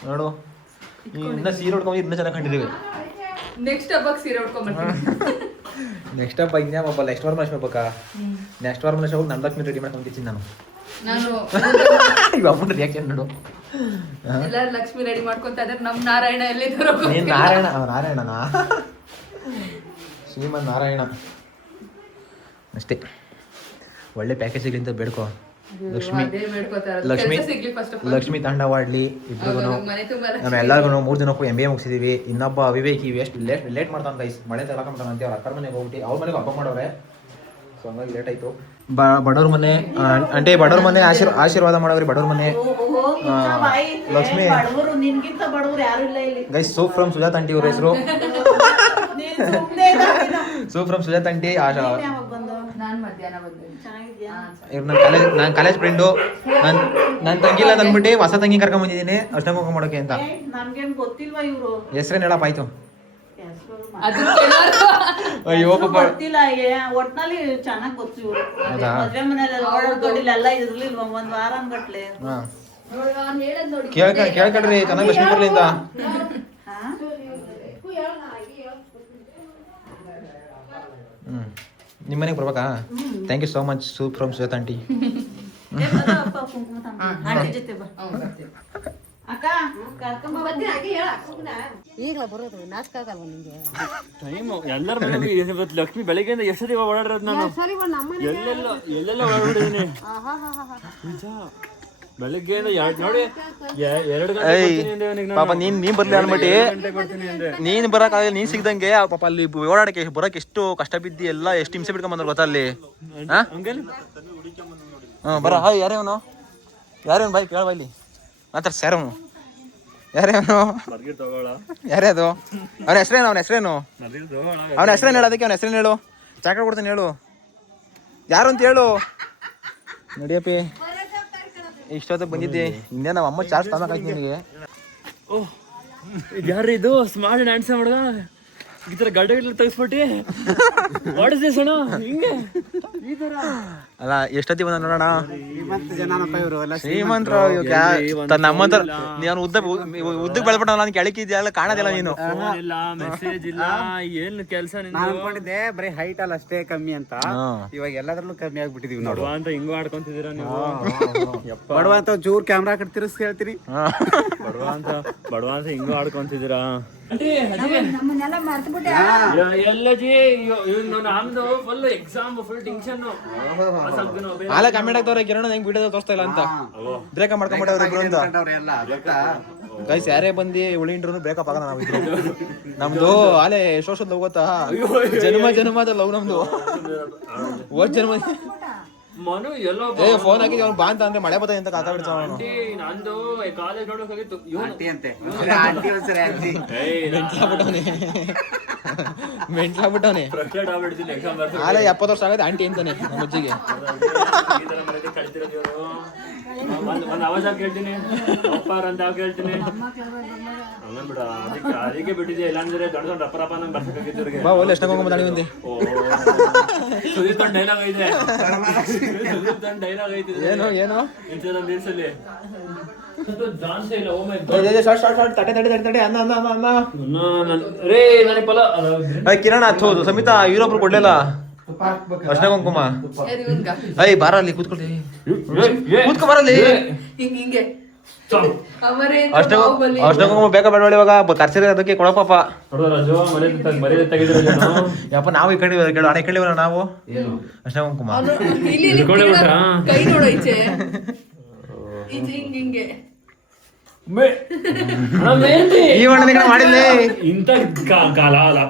ನೋಡು ಇನ್ನ ಸೀರೆ ಉಟ್ಕೊಂಬ ಇನ್ನೂ ಚೆನ್ನಾಗಿ ಕಂಡಿದ್ದೀವಿ ನೆಕ್ಸ್ಟ್ ಹಬ್ಬಕ್ಕೆ ಸೀರೆ ಉಟ್ಕೊಂಡ್ಬರ್ತೀನಿ. ನೆಕ್ಸ್ಟ್ ಹಬ್ಬ ಇನ್ಯಾ ಹಬ್ಬ ನೆಕ್ಸ್ಟ್ ವಾರ ಲಕ್ಷ್ಮಿ ಹಬ್ಬಕ್ಕ ನೆಕ್ಸ್ಟ್ ವಾರ ಹೋಗಿ ನನ್ನ ಲಕ್ಷ್ಮಿ ರೆಡಿ ಮಾಡ್ಕೊಂಡ್ತೀನಿ ನಾನು ನಾನು ಈಗ ಅಮ್ಮನ ರಿಯಾಕ್ಷನ್ ನೋಡು ಎಲ್ಲಾರು ಲಕ್ಷ್ಮಿ ರೆಡಿ ಮಾಡ್ಕೊಂತ ಇದಾರೆ. ನಮ್ ನಾರಾಯಣ ಎಲ್ಲಿದ್ದಾರೋ ನೀನ್ ನಾರಾಯಣ ನಾರಾಯಣನಾ ಶ್ರೀಮನ್ ನಾರಾಯಣ ಅಷ್ಟೇ ಒಳ್ಳೆ ಪ್ಯಾಕೇಜಿಗಿಂತ ಬೇಡ್ಕೋ ಲಕ್ಷ್ಮಿ ಅದೇ ಬೇಡ್ಕೋತಾರ. ಲಕ್ಷ್ಮಿ ಕೆಲ್ಸ ಸಿಗ್ಲಿ first of all. ಲಕ್ಷ್ಮಿ ತಾಂಡವಾಡ್ಲಿ ಇಬ್ರಿಗೂ ಮನೆ ತುಂಬಾ ನಮ್ಮ ಎಲ್ಲರಿಗೂ 3 ಜನಕ್ಕೂ MBA ಮುಗಿಸಿದೀವಿ. ಇನ್ನೊಬ್ಬ ಅವಿವೇಕಿ ಎಷ್ಟು ಲೇಟ್ ಮಾಡ್ತಾನೆ ಗೈಸ್ ಮಳೆ ತಗೊಳ್ಕೊಂತಾನ ಅಂತ ಅವ್ರ ಅಕ್ಕರ ಮನೆಗೆ ಹೋಗ್ಬಿಟ್ಟು ಅವ್ರ ಮನೆಗೆ ಹಬ್ಬ ಮಾಡೋರೆ ಸೊ ಹಂಗಾಗಿ ಲೇಟ್ ಆಯ್ತು. ಬಡವ್ರ ಮನೆ అంటే ಬಡವ್ರ ಮನೆ ಆಶೀರ್ವಾದ ಮಾಡೋರಿ ಬಡವ್ರ ಮನೆ ಲಕ್ಷ್ಮಿ ಬಡವರು ನಿನ್ಗಿಂತ ಬಡವರು ಯಾರು ಇಲ್ಲ ಇಲ್ಲಿ. Guys soup from Sujath aunty ಅವ್ರ ಹೆಸರು ನೀನ್ ಸುಮ್ನೆ ಇರು. ಸೂಪ್ ಫ್ರಮ್ ಸುಜಾತ್ ಆಂಟಿ ಯಾವಾಗ ಬಂದು ನಾನ್ ಮಧ್ಯಾಹ್ನ ಬಂದೆ. ಚೆನ್ನಾಗಿದ್ಯಾ? ಇವ್ರು ನನ್ನ ಕಾಲೇಜ್ ಫ್ರೆಂಡು ನನ್ನ ತಂಗಿಲ್ಲ ತಂದ್ಬಿಟ್ಟು ಹೊಸ ತಂಗಿ ಕರ್ಕೊಂಡ್ ಬಂದಿದ್ದೀನಿ ಅರ್ಶನ ಕುಂಕುಮ ಮಾಡೋಕೆ ಅಂತ. ನಮ್ಗೇನ್ ಗೊತ್ತಿಲ್ವಾ ಇವ್ರು ಹೆಸ್ರೇನು ಹೇಳಪ್ಪ ಆಯ್ತು. ಅದು ಕೇಳೋರು. ಅಯ್ಯೋ ಪಾಪ ಗೊತ್ತಿಲ್ಲ ಒಟ್ನಲ್ಲಿ ಚೆನ್ನಾಗ್ ಗೊತ್ತು ಇವ್ರು. ಹೌದಾ? ಮದ್ವೆ ಮನೇಲಿ ಓಡಾಡ್ಕೊಂಡಿಲ್ಲ ಎಲ್ಲ ಇರ್ಲಿಲ್ವಾ ಒಂದ್ ವಾರ ಗಟ್ಲೆ. ಹಾ ನೋಡು, ನಾನ್ ಹೇಳೋದ್ ನೋಡಿ. ಕೇಳ್ಕೊಳ್ರಿ ಚೆನ್ನಾಗಿ ಲಕ್ಷ್ಮಿ ಬರ್ಲಿ ಅಂತ. ನಿಮ್ಮ ಮನೆಗೆ ಬರ್ಬೇಕಾ? Thank you so much soup from Sujath aunty. Kumkuma aunty ಜೊತೆ ಬಾ. ಹ್ಮ್, ಬರ್ತೀನಿ. ಅಕ್ಕ ಕರ್ಕೊಂಡ್ ಬರ್ತೀನಿ, ಹಾಗೆ ಹೇಳು, ಅಕ್ಕನ. ಈಗಲೇ ಬರೋದು ನಾಚಿಕೆ ಆಗಲ್ವ ನಿಂಗೆ? ಟೈಮು ಎಲ್ಲರ ಮನೆಗೂ ಇವತ್ತು ಲಕ್ಷ್ಮಿ ಬೆಳಗ್ಗೆಯಿಂದ ಎಷ್ಟು ದಿನ ಓಡಾಡಿರೋದು ನಾನು ಸರಿ ಬಾ ನಮ್ಮನೆ. ಎಲ್ಲೆಲ್ಲ ಓಡಾಡಿದ್ದೀನಿ ನಿಜ ಬೆಳಗ್ಗೆಯಿಂದ ನೋಡಿ 2 ಗಂಟೆ ಬರ್ತೀನಿ ಅಂದೆ ಅವ್ನಿಗೆ ನಾನು. ಪಾಪ ನೀನ್ ಬರ್ಲಿ ಅನ್ಬಿಟ್ಟು 2 ಗಂಟೆ ಬರ್ತೀನಿ ಅಂದೆ. ನೀನ್ ಬರಕಾಗಲ್ಲ ನೀನ್ ಸಿಗ್ದಂಗೆ ಆ ಪಾಪ ಅಲ್ಲಿ ಓಡಾಡಕ್ಕೆ ಬರಕ್ ಎಷ್ಟು ಕಷ್ಟ ಬಿದ್ದಿ ಎಲ್ಲ ಎಷ್ಟು ಹಿಂಸೆ ಬಿಡ್ಕೊಂಡ್ ಬಂದ್ರು ಗೊತ್ತಾ ಅಲ್ಲಿ. ಹಂಗೇನು ಬರ ಹಾಯ್ ಯಾರೇವನು ಬಾಯ್ ಕೇಳ ಬಾಯ್ಲಿ ಮಾತಾಡ್ಸ ಯಾರವನು ಬರ್ಗಿರ್ ತಗೋಳ ಯಾರೇ ಅದು ಅವನ ಹೆಸರೇನು ಬರ್ಗಿರ್ ತಗೋಳ ಅವನ ಹೆಸರೇನು ಹೇಳು ಅದಕ್ಕೆ ಅವನ ಹೆಸರೇನು ಹೇಳು ಚಾಕ್ಲೇಟ್ ಕೊಡ್ತೀನಿ ಹೇಳು ಯಾರು ಅಂತ ಹೇಳು ನಡಿಯಪ್ಪಿ ಇಷ್ಟೊತ್ತಿಗೆ ಬಂದಿದ್ದೆ ಇನ್ನೇ ನಮ್ಮ ಅಮ್ಮ ಚಾರ್ಜ್ ತಗೋಕಾಯ್ತು ನಿನಗೆ. ಓಹ್ ಯಾರು ಇದು ಸ್ಮಾರ್ಟ್ ಅಂಡ್ ಹ್ಯಾಂಡ್ಸಮ್ ಹುಡುಗ ಈ ತರ ಗಡ್ಡೆ ತೆಗಿಸ್ಬಿಟ್ಟು ವಾಟ್ ಇಸ್ ದಿಸ್ ಅಣ್ಣ ಹಿಂಗೆ ಈ ತರ ಅಲ್ಲ ಎಷ್ಟೊತ್ತಿ ಬಂದ ನೋಡೋಣ ಜನನಪ್ಪ ಇವರು ಎಲ್ಲ ಶ್ರೀಮಂತರು ನಮ್ಮಂತರ ನೀನು ಉದ್ದಕ್ಕೆ ಬೆಳ್ಬಿಟ್ಟ ನಾನು ಕೆಳಕಿದ್ಯಲ್ಲ ಕಾಣೋದಿಲ್ಲ ನೀನು. ಫೋನ್ ಇಲ್ಲ ಮೆಸೇಜ್ ಇಲ್ಲ ಏನ್ ಕೆಲಸ ನಾನು ಅನ್ಕೊಂಡಿದ್ದೆ ಬರೀ ಹೈಟ್ ಅಲ್ಲಿ ಅಷ್ಟೇ ಕಮ್ಮಿ ಅಂತ. ಇವಾಗ ಎಲ್ಲದ್ರಲ್ಲೂ ಕಮ್ಮಿ ಆಗ್ಬಿಟ್ಟಿದೀವಿ ನೋಡು. ಬಡವ ಅಂತ ಹಿಂಗೂ ಆಡ್ಕೊಂತಿದ್ದೀರಾ ನೀವು. ಯಪ್ಪ ಬಡವ ಅಂತ ಜೂರ್ ಕ್ಯಾಮ್ರಾ ಕಡೆ ತಿರ್ಸ್ ಹೇಳ್ತೀನಿ. ಬಡವ ಅಂತ ಹಿಂಗೂ ಆಡ್ಕೊಂತಿದ್ದೀರಾ. ಎಲ್ಲಜಿ ನಮ್ದು ಫುಲ್ ಎಕ್ಸಾಮ್ ಫುಲ್ ಟೆನ್ಷನ್. ಆಲ ಕಮೆಂಟ್ ಆಗ್ತವ್ರೆ ಕಿರಣ ಹೆಂಗ್ ವಿಡಿಯೋ ತೋರಿಸ್ತಾ ಇಲ್ಲ ಅಂತ ಬ್ರೇಕ್ ಮಾಡ್ಕೊಂಡ್ಬಿಟ್ಟವ್ರೆ ಇಬ್ರು ಅಂತ. ಗೈಸ್ ಯಾರೇ ಬಂದು ಉಳಿಂಡ್ರು ಬ್ರೇಕಪ್ ಆಗೋಣ ನಾವಿದ್ರು. ನಮ್ದು ಆಲೆ ಎಷ್ಟು ವರ್ಷದ ಲವ್ ಗೊತ್ತಾ? ಜನ್ಮದ ಲವ್ ನಮ್ದು. ಹೋದ್ ಜನ್ಮ ಮನು ಎಲ್ಲೋ ಫೋನ್ ಹಾಕಿ ಅವ್ನು ಬಾ ಅಂತ ಅಂದ್ರೆ ಮಳೆ ಬರ್ತದೆ ಅಂತ ಕಾತಾ ಬಿಡ್ತಾವ ಅವನು. ನಂದು ಕಾಲೇಜ್ ನೋಡಕ್ ಹೋಗಿತ್ತು ಆಂಟಿ ಅಂತೆ ಆಂಟಿ ಒಂದ್ಸರಿ ಆಂಟಿ ಮೆಂಟ್ಲಾಗ್ಬಿಟ್ಟವನೆ. ಫ್ರಸ್ಟ್ರೇಟ್ ಆಗ್ಬಿಡ್ತೀನಿ ಎಕ್ಸಾಮ್ ಬರ್ತೀನಿ. ಆಲೆ 70 ವರ್ಷ ಆಗದೆ ಆಂಟಿ ಅಂತಾನೆ ನಮ್ಮ ಅಜ್ಜಿಗೆ. ಈ ತರ ಮನೆಗೆ ಕಳ್ತಿರೋದು ಇವ್ರು. ಒಂದ್ ಅವಾಜ್ ಹಾಕಿ ಹೇಳ್ತೀನಿ ಅಪ್ಪಾರ ಅಂತ ಹಾಕಿ ಹೇಳ್ತೀನಿ ಹಂಗನ್ ಬಿಡ ಅದಕ್ಕೆ ಬಿಟ್ಟಿದ್ದೆ. ಇಲ್ಲಾಂದ್ರೆ ದೊಡ್ಡ ದೊಡ್ಡ ರಪ್ಪ ನಂಗೆ ಬರ್ಬೇಕಾಗಿತ್ತು ಇವ್ರಿಗೆ. ಬಾ ಒಳ್ಳೆ ಎಷ್ಟ ಹೋಗ್ಬ ತಾಳಿ ಬಂದಿ ಸುದೀಪ್ ಡೈಲಾಗ್ ಐತೆ. ಸುದೀಪ್ ಡೈಲಾಗ್ ಐತೆ ಏನು ಇನ್ಸ್ಟಾಗ್ರಾಮ್ ರೀಲ್ಸ್ ಅಲ್ಲಿ ಜಾನ್ಸೇ ಇಲ್ಲ. ಓ ಮೈ ಶಾರ್ಟ್ ತಡೆ ಅನ್ನ ರೇ ನನಗೆ ಫಲ ಕಿರಣ ಹೌದು ಸಮಿತಾ ಇವರೊಬ್ರು ಕೊಡ್ಲಿಲ್ಲ ಅರ್ಶನ ಕುಂಕುಮ. ಯಾರು ಇವ್ನ್ಗ? ಅಯ್ಯ ಬಾರಲ್ಲಿ ಕೂತ್ಕೊಳ್ಳಿ ಕೂತ್ಕೊ ಬಾರಲ್ಲಿ. ಹಿಂಗೆ ಅವರೇ ಅರ್ಶನ ಕುಂಕುಮ ಬೇಕಾ ಬೇಡ ಇವಾಗ ಖರ್ಚಿರ ಅದಕ್ಕೆ ಕೊಡಪ್ಪ ನೋಡು ರಾಜು ಮರ್ಯಾದೆ ತೆಗೆದಿರೋ ಯಪ್ಪ ನಾವು ಈ ಕಡೆ ಕೇಳು ಹಣೆ ಕೇಳಿವಲ್ಲ ನಾವು ಅರ್ಶನ ಕುಂಕುಮ ಇಲ್ಲಿ ಕೈ ನೋಡು ಈಚೆ ಹಿಂಗೆ ಈ ಅಣ್ಣ ಮಾಡಿಲ್ಲ ಇಂಥ ಕಾಲ ಅಲ್ಲ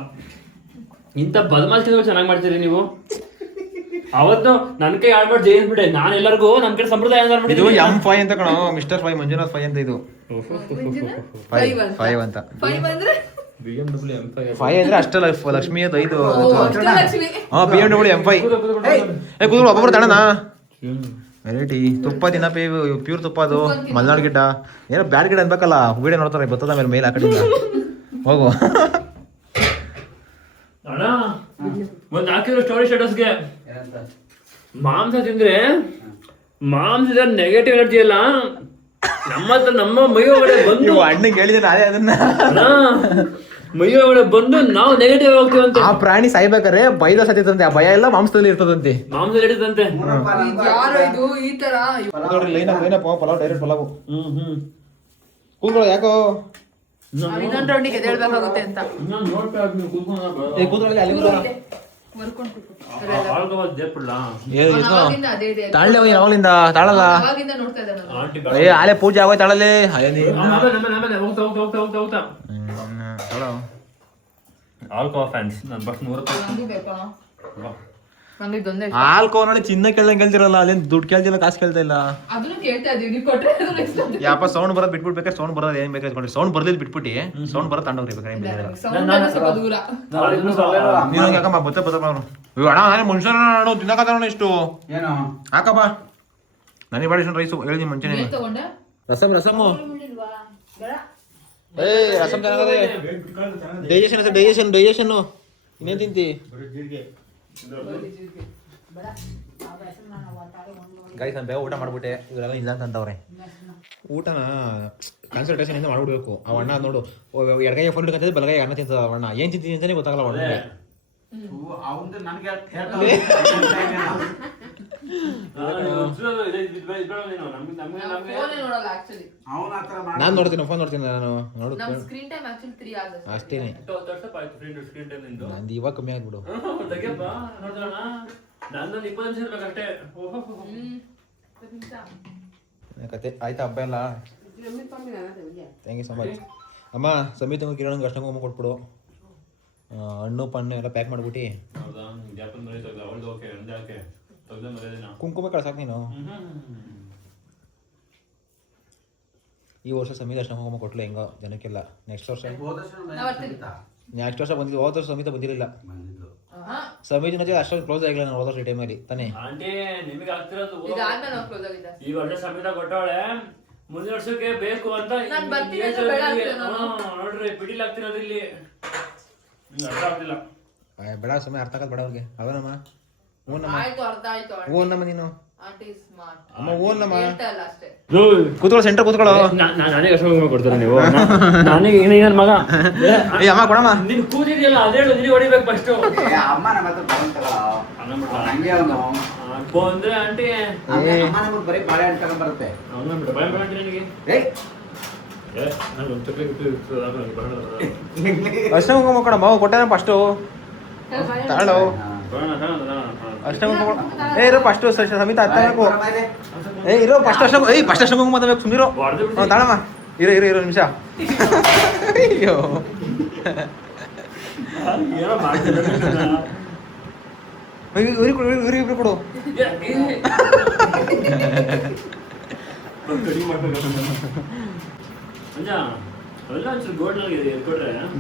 ಇಂಥ ಬದಮಾಯಿಸ್ಕೊಂಡು ಚೆನ್ನಾಗಿ ಮಾಡ್ತೀರಿ ನೀವು. ಅವತ್ತು ನನ್ನ ಕೈ ಆಡ್ಬಾರ್ದು ಜಯಿಸ್ಬಿಟ್ಟೆ ನಾನು ಎಲ್ಲರಿಗೂ ನಮ್ಮ ಕಡೆ ಸಂಪ್ರದಾಯ ಇದು ಮಾಡ್ಬಿಟ್ಟಿದ್ದೀನಿ. M5 ಅಂತ ಕಣೋ ಮಿಸ್ಟರ್ 5 ಮಂಜುನಾಥ್ 5 ಅಂತ ಇದು 5 ಅಂತ 5 ಅಂದ್ರೆ BMW M5 5 ಅಂದ್ರೆ ಅಷ್ಟಲ್ಲ ಲಕ್ಷ್ಮಿ ಅದು 5 ಅಷ್ಟಲಕ್ಷ್ಮಿ. BMW M5 ಕೂತ್ಕೊಳ್ಳಿ ಒಬ್ಬೊಬ್ರು ತಡನಾ ವೆರೈಟಿ ತುಪ್ಪ ದಿನ ಪ್ಯೂರ್ ತುಪ್ಪ ಅದು ಮಲ್ನಾಡ್ ಗಿಡ್ಡ ಏನೋ ಬ್ಯಾಡ್ ಗಿಡ ಅನ್ಬೇಕಲ್ಲ ವಿಡಿಯೋ ನೋಡ್ತಾರೆ ಬರ್ತದ ಮೇಲೆ ಆ ಕಡೆಯಿಂದ ಹೋಗು ಅಣ್ಣ ನೋಡಿ ಸ್ಟೇಟಸ್ಗೆ ಏನಂತ ಮಾಂಸ ತಿಂದ್ರೆ ಮಾಂಸದ ನೆಗೆಟಿವ್ ಎನರ್ಜಿ ಎಲ್ಲ ನಮ್ಮ ಮೈ ಒಳಗಡೆ ಬಂದು ಅಣ್ಣಗೆ ಹೇಳಿದ್ರೆ ಅದೇ ಅದನ್ನ ಮೈ ಒಳಗಡೆ ಬಂದು ನಾವು ನೆಗೆಟಿವ್ ಹೋಗ್ತೀವಂತೆ. ಆ ಪ್ರಾಣಿ ಸಾಯ್ಬೇಕಾರೆ ಬೈದ ಸತ್ತಿದಂತೆ, ಆ ಭಯ ಎಲ್ಲ ಮಾಂಸದಲ್ಲಿ ಇರ್ತದಂತೆ. ಮಾಂಸ ಹಿಡಿದಂತೆ. ಯಾರು ಇದು ಈ ತರ ನೋಡ್ರಿ ಲೈನಪ್ ಪಲಾವ್ ಡೈರೆಕ್ಟ್ ಪಲಾವ್. ಕೂತ್ಕೊಳ್ಳೋ ಯಾಕೋ ಇನ್ನೊಂದು ರೌಂಡಿಗೆ ಎದ್ದೇಳ್ಬೇಕಾಗುತ್ತೆ ಅಂತ ನೋಡ್ತಾ ನೀವು ಕೂತ್ಕೊಳ್ಳಿ ಅಲ್ಲಿ ಅದೇ ಇದೆ. ತಾಳ್ಳೆ ಹೋಗಿ ಯಾವಾಗಲಿಂದ ತಾಳಲ್ಲ ಅವಾಗಿಂದ ನೋಡ್ತಾ ಇದ್ದೆ ನಾನು. ಏ ಆಲೆ ಪೂಜೆ ಆಗೋಯ್ ತಾಳಲ್ಲಿ ಹೋಗ್ತಾ ಆಲ್ಕೋಹಾಲ್ ಫ್ಯಾನ್ಸ್ ನಾನು ಬಸ್ 100 ರೂಪಾಯಿ ನಂಗೂ ಬೇಕಾ ನಂಗೆ ಇದೊಂದೇ ಇಷ್ಟ. ಆಲ್ಕೋಹಾಲ್ ಚಿನ್ನ ಕೇಳ್ದಂಗೆ ಕೇಳ್ತಿರಲ್ಲ, ಅಲ್ಲೇನ್ ದುಡ್ಡು ಕೇಳ್ತಿಲ್ಲ, ಕಾಸು ಕೇಳ್ತಾ ಇಲ್ಲ. ಅದನ್ನು ಕೇಳ್ತಾ ಇದೀವಿ, ನೀವು ಕೊಟ್ರೆ ಅದು next ಅಂತ. ಯಾಪ ಸೌಂಡ್ ಬರೋದು ಬಿಟ್ಬಿಡ್ಬೇಕಾದ್ರೆ ಸೌಂಡ್ ಬರೋದು ಏನ್ ಬೇಕಾದ್ರೆ ಸೌಂಡ್ ಬರ್ಲಿಲ್ಲ ಬಿಟ್ಬಿಟ್ಟು ಸೌಂಡ್ ಬರೋ ತಗೊಂಡೋಗ್ರಿ ಬೇಕಾದ್ರೆ. Sound ಎಲ್ಲ ಸ್ವಲ್ಪ ದೂರ. ನೀನು ಯಾಕಮ್ಮ ಬತ್ತ ಅಣ್ಣ ನಾನೇ ಮನುಷ್ಯನ ಅಣ್ಣ ತಿನ್ನಕತ್ತ ಇಷ್ಟು ಏನೋ ಹಾಕಪ್ಪ ನನಗೆ ಬಾಡಿ ಇಷ್ಟು ರೈಸು ಹೇಳಿ ಮುಂಚೆನೆ. ಏನ್ ತಗೊಂಡೆ? ರಸಮ್ ಏ ರಸಮ್ ಚೆನ್ನಾಗದೆ, ಡೈಜೆಷನ್ ಇನ್ನೇನ್ ತಿಂತಿ ಗೈಸ್. ನಾನು ಬೇಗ ಊಟ ಮಾಡ್ಬಿಟ್ಟೆ, ಇವರೆಲ್ಲ ಇಲ್ಲ ಅಂತವ್ರೆ. ಊಟನ ಕಾನ್ಸಂಟ್ರೇಷನ್ ಇಂದ ಮಾಡ್ಬಿಡ್ಬೇಕು. ಅವ ಅಣ್ಣ ನೋಡು ಎಡಗೈ ಫೋನ್ ಹಿಡ್ಕೊಂತಿದ್ದೆ, ಬಲಗೈ ಅನ್ನ ತಿಂತದ ಅಣ್ಣ. ಏನ್ ತಿಂತೀನಿ ಅಂತಾನೆ ಗೊತ್ತಾಗಲ್ಲ ಅಣ್ಣಗೆ. ಅವಂದು ನನಗೆ ಫೋನೇ ನೋಡಲ್ಲ actually. ಅವನ ಹತ್ರ ನಾನು ನೋಡ್ತೀನಿ, ಫೋನ್ ನೋಡ್ತೀನಿ ನಾನು ನೋಡು ನಮ್ ಸ್ಕ್ರೀನ್ ಟೈಮ್ actually 3 hours ಅಷ್ಟೇ. ಅಷ್ಟೇನೆ. ನಂದು ಇವಾಗ ಕಮ್ಮಿ ಆಗ್ಬಿಡು. ನಂದೊಂದು 20 ನಿಮಿಷ ಇರ್ಬೇಕಷ್ಟೇ. ಕತೆ ಆಯ್ತಾ ಹಬ್ಬ ಎಲ್ಲ? ಥ್ಯಾಂಕ್ ಯು ಸೊ ಮಚ್ ಅಮ್ಮ. ಸಮಿತ ಕಿರಣ್ ಅಷ್ಟಂಗ ಅಮ್ಮ ಕೊಟ್ಬಿಡು. ಹಣ್ಣು ಪಣ್ಣು ಎಲ್ಲ ಪ್ಯಾಕ್ ಮಾಡ್ಬಿಟ್ಟು ಕುಂಕುಮ ಕಳ್ಸಾಕ್ ನೀನು. ಈ ವರ್ಷ ಸಮಿತ ಅಷ್ಟಂಗ ಹೋಗಮ್ಮ ಕೊಟ್ಲು ಹೆಂಗೋ ಜನಕ್ಕೆಲ್ಲ. ನೆಕ್ಸ್ಟ್ ವರ್ಷ ಬಂದಿದ್ದು, ಹೋದ ವರ್ಷ ಸಮಿತ ಬಂದಿರಲಿಲ್ಲ. ಸಮಿತಿ ಜೊತೆ ಅಷ್ಟೊಂದು ಕ್ಲೋಸ್ ಆಗಿಲ್ಲ ನಾನು ಹೋದ ವರ್ಷ ಟೈಮಲ್ಲಿ ತಾನೇ. ಆಂಟಿ ನಿಮಗೆ ಆಗ್ತಿರೋದು ಇದಾದ್ಮೇಲೆ ನಾವು ಕ್ಲೋಸ್ ಆಗಿದ್ದೆ. ಈ ವರ್ಷ ಸಮಿತ ಕೊಟ್ಟವಳೆ, ಮುಂದಿನ ವರ್ಷಕ್ಕೆ ಬೇಕು ಅಂತ ನಾನ್ ಬರ್ತೀನಿ ಅಂತ ಬೇಡ ಅಂತೀರ ನಾನು. ನೋಡ್ರಿ ಪಿಡಿಲ್ ಆಗ್ತಿರೋದು ಇಲ್ಲಿ ಅರ್ಥ ಆಗ್ತಿಲ್ಲ. ಬೇಡ ಸಮಯ ಅರ್ಥ ಆಗಲ್ಲ ಬೇಡ ಅವ್ರಿಗೆ. ಅವನಮ್ಮ ಓನಮ್ಮ ಆಯ್ತು, ಅರ್ಥ ಆಯ್ತು. ಓನಮ್ಮ ನೀನು ಆಂಟಿ ಸ್ಮಾರ್ಟ್ ಅಮ್ಮ ಓನಮ್ಮ. ಹೇಳ್ತಾ ಇಲ್ಲ ಅಷ್ಟೇ. ಕೂತ್ಕೊಳ್ಳೋ ಸೆಂಟರ್ ಕೂತ್ಕೊಳ್ಳೋ. ನಾನೇ ಕಷ್ಟ ಕೊಡ್ತಾರೆ ನೀವು. ನನಗೆ ನನ್ನ ಮಗ ಏ ಅಮ್ಮ ಕೊಡಮ್ಮ. ನೀನು ಕೂತಿದ್ಯಲ್ಲ ಅದೇ ಹೇಳು, ನೀನು ಹೊಡಿಬೇಕು ಫಸ್ಟ್. ಅಮ್ಮ ನಮ್ಮ ಹತ್ರ ತಗೊಂತಲ್ಲ ಹಂಗೆ ಅವನು ಅಂದ್ರೆ ಆಂಟಿ ಅಮ್ಮ ನಮಗೆ ಬರೀ ಬಾಳೆಹಣ್ಣು ತಗೊಂಡ್ ಬರುತ್ತೆ. ಭಯ ಆಂಟಿ ನನಗೆ ಅಷ್ಟೇ ಕುಂಕುಮ ಕೊಡಮ್ಮ. ಕೊಟ್ಟೆ ಫಸ್ಟು ತಾಳು ಅಷ್ಟೇ ಕುಂಕುಮ. ಏ ಇರೋ ಫಸ್ಟು ಸಮಿತ ಹತ್ತಬೇಕು. ಏ ಇರೋ ಫಸ್ಟ್ ಅಷ್ಟೇ ಕುಂಕುಮ ತಗೋಬೇಕು. ಸುಮ್ಮನಿರೋ ತಾಳಮ್ಮ. ಇರೋ ನಿಮಿಷ. ಅಯ್ಯೋ ಏನೋ ಮಾಡ್ತಿಲ್ಲ. ಇವ್ರಿಬ್ರು ಕೊಡು.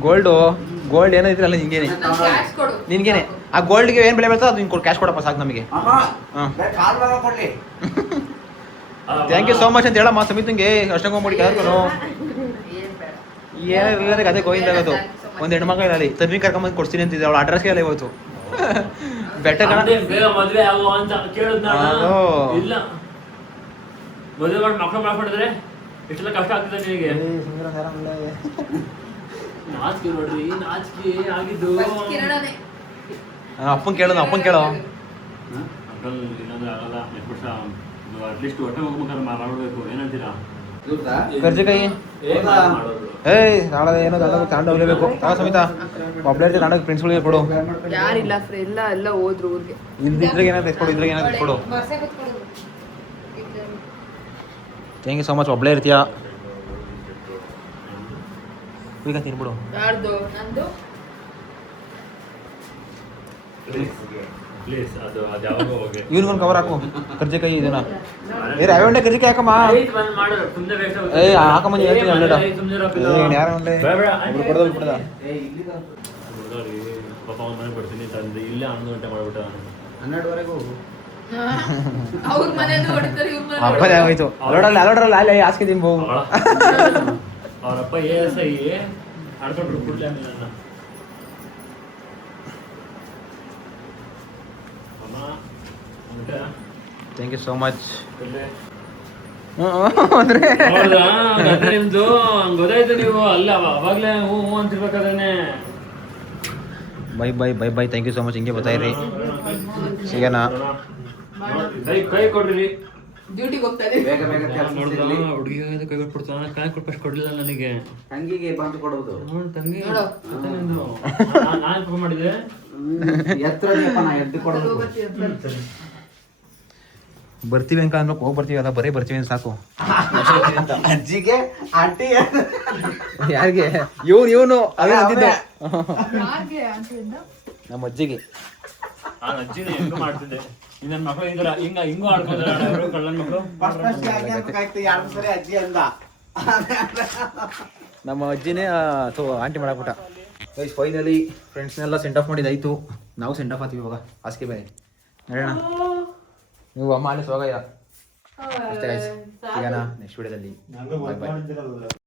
ಗೋಲ್ಡ್ ಏನೋ ಇದ್ರಲ್ಲ ನಿನ್ಗೇನೆ ನನ್ ಕ್ಯಾಶ್ ಕೊಡು. ನಿನ್ಗೇನೆ ಆ ಗೋಲ್ಡ್ಗೆ ಏನ್ ಬೆಲೆ ಬರ್ತದೆ ಅದು ನಿಂಗೆ ಕ್ಯಾಶ್ ಕೊಡಪ್ಪ ಸಾಕು ನಮಗೆ. ಕಾಲ್ ಭಾಗ ಕೊಡ್ಲಿ. ಥ್ಯಾಂಕ್ ಯು ಸೋ ಮಚ್ ಅಂತ ಹೇಳಮ್ಮ ಸಮಿತಿಗೆ ಅಷ್ಟಂಗ ಮಾಡಿ ಯಾರು ಏನ್ ಬೇಡ. ಏನಿಲ್ಲ ಅದೇ ಗೋವಿಂದ ಆಗೋದು. ಒಂದು ಹೆಣ್ಮಕ್ಳು ಇರಲಿ ತನ್ವಿ ಕರ್ಕೊಂಬಂದು ಕೊಡ್ತೀನಿ ಅಂತಿದ್ದೆ. ಅವಳು ಅಡ್ರೆಸ್ಗೆ ಎಲ್ಲ ಇವತ್ತು ಬೆಟ್ಟ ಕಣ ಬೇಗ ಮದ್ವೆ ಆಗುವ ಅಂತ ಕೇಳಿದ್ ನಾನು. ಇಲ್ಲ ಮದುವೆ ಮಾಡಿ ಮಕ್ಕಳು ಮಾಡ್ಕೊಂಡಿದ್ರೆ ಎಷ್ಟೆಲ್ಲ ಕಷ್ಟ ಆಗ್ತದೆ ನಿನಗೆ. ನಾಚಿಕೆ ನೋಡ್ರಿ, ನಾಚಿಕೆ ಆಗಿದ್ದು. First ಕಿರಣನೇ. ಅಪ್ಪನ್ ಕೇಳೋದು ಕೇಳೋ. ಅಂಕಲ್ ಇನ್ನೊಂದು ಆಗಲ್ಲ, ನೆಕ್ಸ್ಟ್ ವರ್ಷ ಅಟ್ಲೀಸ್ಟ್ ಹೊಟ್ಟೆ ಹೋಗ್ಬೇಕಾದ್ರೆ ಮಾಡ್ಬೇಕು. ಏನಂತೀರಾ? ಕರ್ಜಿಕಾಯಿ ಏಯ್ ನಾಳೆ ಏನೋ ತಗೊಂಡು ಹೋಗ್ಲೇಬೇಕು. ಸಮಿತ ಒಬ್ಬಳೇ ತಗೊಂಡೋಗಿ ಫ್ರೆಂಡ್ಸ್ಗಳಿಗೆ ಕೊಡು. ಯಾರಿಲ್ಲ ಎಲ್ಲ ಹೋದ್ರು ಊರಿಗೆ. ಇದ್ರಾಗ ಏನಾದ್ರು ಎತ್ಕೊಡು, ಇದ್ರಾಗ ಏನಾದ್ರು ಎತ್ಕೊಡು. Thank you so much. ಒಬ್ಬಳೇ ಇರ್ತೀಯಾ ಈಗ ತಿನ್ಬಿಡು. ಯಾರ್ದು? ನಂದು. ಪ್ಲೀಸ್ ಅದು ಯಾವಾಗ ಹೋಗಿ ಇವ್ರಿಗೊಂದು ಕವರ್ ಹಾಕು ಕರ್ಜಿಕಾಯಿ ಇದನ್ನ. ಏ ರವೆ ಉಂಡೆ ಕರ್ಜಿಕಾಯಿ ಹಾಕಮ್ಮ. ಏ ಹಾಕಮ್ಮ ನೀವು ಹೇಳ್ತೀನಿ ಹಂಡ್ರೆಡ್. ಯಾರ ಉಂಡೆ ಕೊಡೋದು ಬಿಡದ. ಪಾಪ ಅವ್ನ ಮನೆಗೆ ಬರ್ತೀನಿ ತಂದು ಇಲ್ಲೇ 11 ಗಂಟೆ ಮಾಡ್ಬಿಟ್ಟ. 12ವರೆಗೂ ಹೋಗು. ಅವ್ರ ಮನೆಯಿಂದ ಹೊಡಿತಾರೆ, ಇವ್ರ ಮನೆ ಹಬ್ಬನೇ ಆಗೋಯ್ತು. ಅಲ್ಲೋಡ್ರಲ್ಲ ಅಲ್ಲಿ ಹಾಸ್ಕೆ ತಿನ್ಬೋ. ಅವರಪ್ಪ ASI ಆಡ್ಕೊಂಡ್ರು ಕೂಡಲೇ ನನ್ನ ಥ್ಯಾಂಕ್ ಯು ಸೋ ಮಚ್. ಕಡ್ಲೆ. ಅಂದರೆ ಹೌದಾ ಗದ್ದೆ ನಿಮ್ದು ಹಂಗ್ ಗೊತ್ತಾಯ್ತು ನೀವು ಅಲ್ಲ ಅವಾಗ್ಲೇ ಹೂ ಹೂ ಅಂತಿರ್ಬೇಕಾದ್ರೆ bye bye bye bye thank you so much. ಹಿಂಗೆ ಬರ್ತಾಯಿರಿ, ಸಿಗೋಣ. ಕೈ ಕೊಡ್ರಿ. ಡ್ಯೂಟಿಗೆ ಹೋಗ್ತಾರೆ. ಬೇಗ ಬೇಗ ಕೆಲಸ ಸಿಗ್ಲಿ. ಹುಡುಗಿಗೆ ಕೈ ಕೊಟ್ಬಿಡ್ತಾನ, ಕೈ ಕೊಟ್ಟು ಕೊಡ್ಲಿಲ್ಲ ನನಗೆ. ತಂಗಿಗೆ ಬಂದು ಕೊಡೋದು. ತಂಗಿ ನಾನು ಫೋನ್ ಮಾಡಿದೆ. ಎತ್ತರ ನಾ ಎದ್ದು ಕೊಡೋದು. ಬರ್ತೀವಿ ಅಂತ ಅನ್ಬೇಕು, ಹೋಗಿ ಬರ್ತೀವಿ ಅಲ್ಲ, ಬರೀ ಬರ್ತೀವಿ ಅಂತ ಸಾಕು. ಅಜ್ಜಿಗೆ ಆಂಟಿ ಯಾರಿಗೆ? ಇವನು ಅವೇ ಅಂತಿದ್ದ ಯಾರಿಗೆ ಅಂತ ಹೇಳಿದ್ದ? ನಮ್ಮ ಅಜ್ಜಿಗೆ. ಆ ಅಜ್ಜಿನ ಹೆಂಗ ಮಾಡ್ತಿದ್ದೆ. ನನ್ನ ಮಕ್ಕಳು ಇದ್ರ ಹಿಂಗೂ ಆಡ್ಕೊಂತಾರೆ ಕಳ್ಳನ ಮಕ್ಕಳು. ಎರಡು ಸರಿ ಅಜ್ಜಿ ಅಂದ. ನಮ್ಮ ಅಜ್ಜಿನೇ ಆಂಟಿ ಮಾಡಾಕ್ಬಿಟ್ಟ. ಗೈಸ್ ಫೈನಲಿ ಫ್ರೆಂಡ್ಸ್ನೆಲ್ಲ ಸೆಂಡ್ ಆಫ್ ಮಾಡಿದ್ದಾಯ್ತು. ನಾವು ಸೆಂಡ್ ಆಫ್ ಆಗ್ತೀವಿ ಇವಾಗ, ಹಾಸಿಗೆ ಬೇರೆ ನೋಡೋಣ. ನೀವು ಅಮ್ಮ ಅಲ್ಲಿ ಸೋಗ ಇಲ್ಲ ಅಷ್ಟೇ ಗೈಸ್. ಸಿಗೋಣ ನೆಕ್ಸ್ಟ್ ವಿಡಿಯೋದಲ್ಲಿ. ಬಾಯ್ ಬಾಯ್.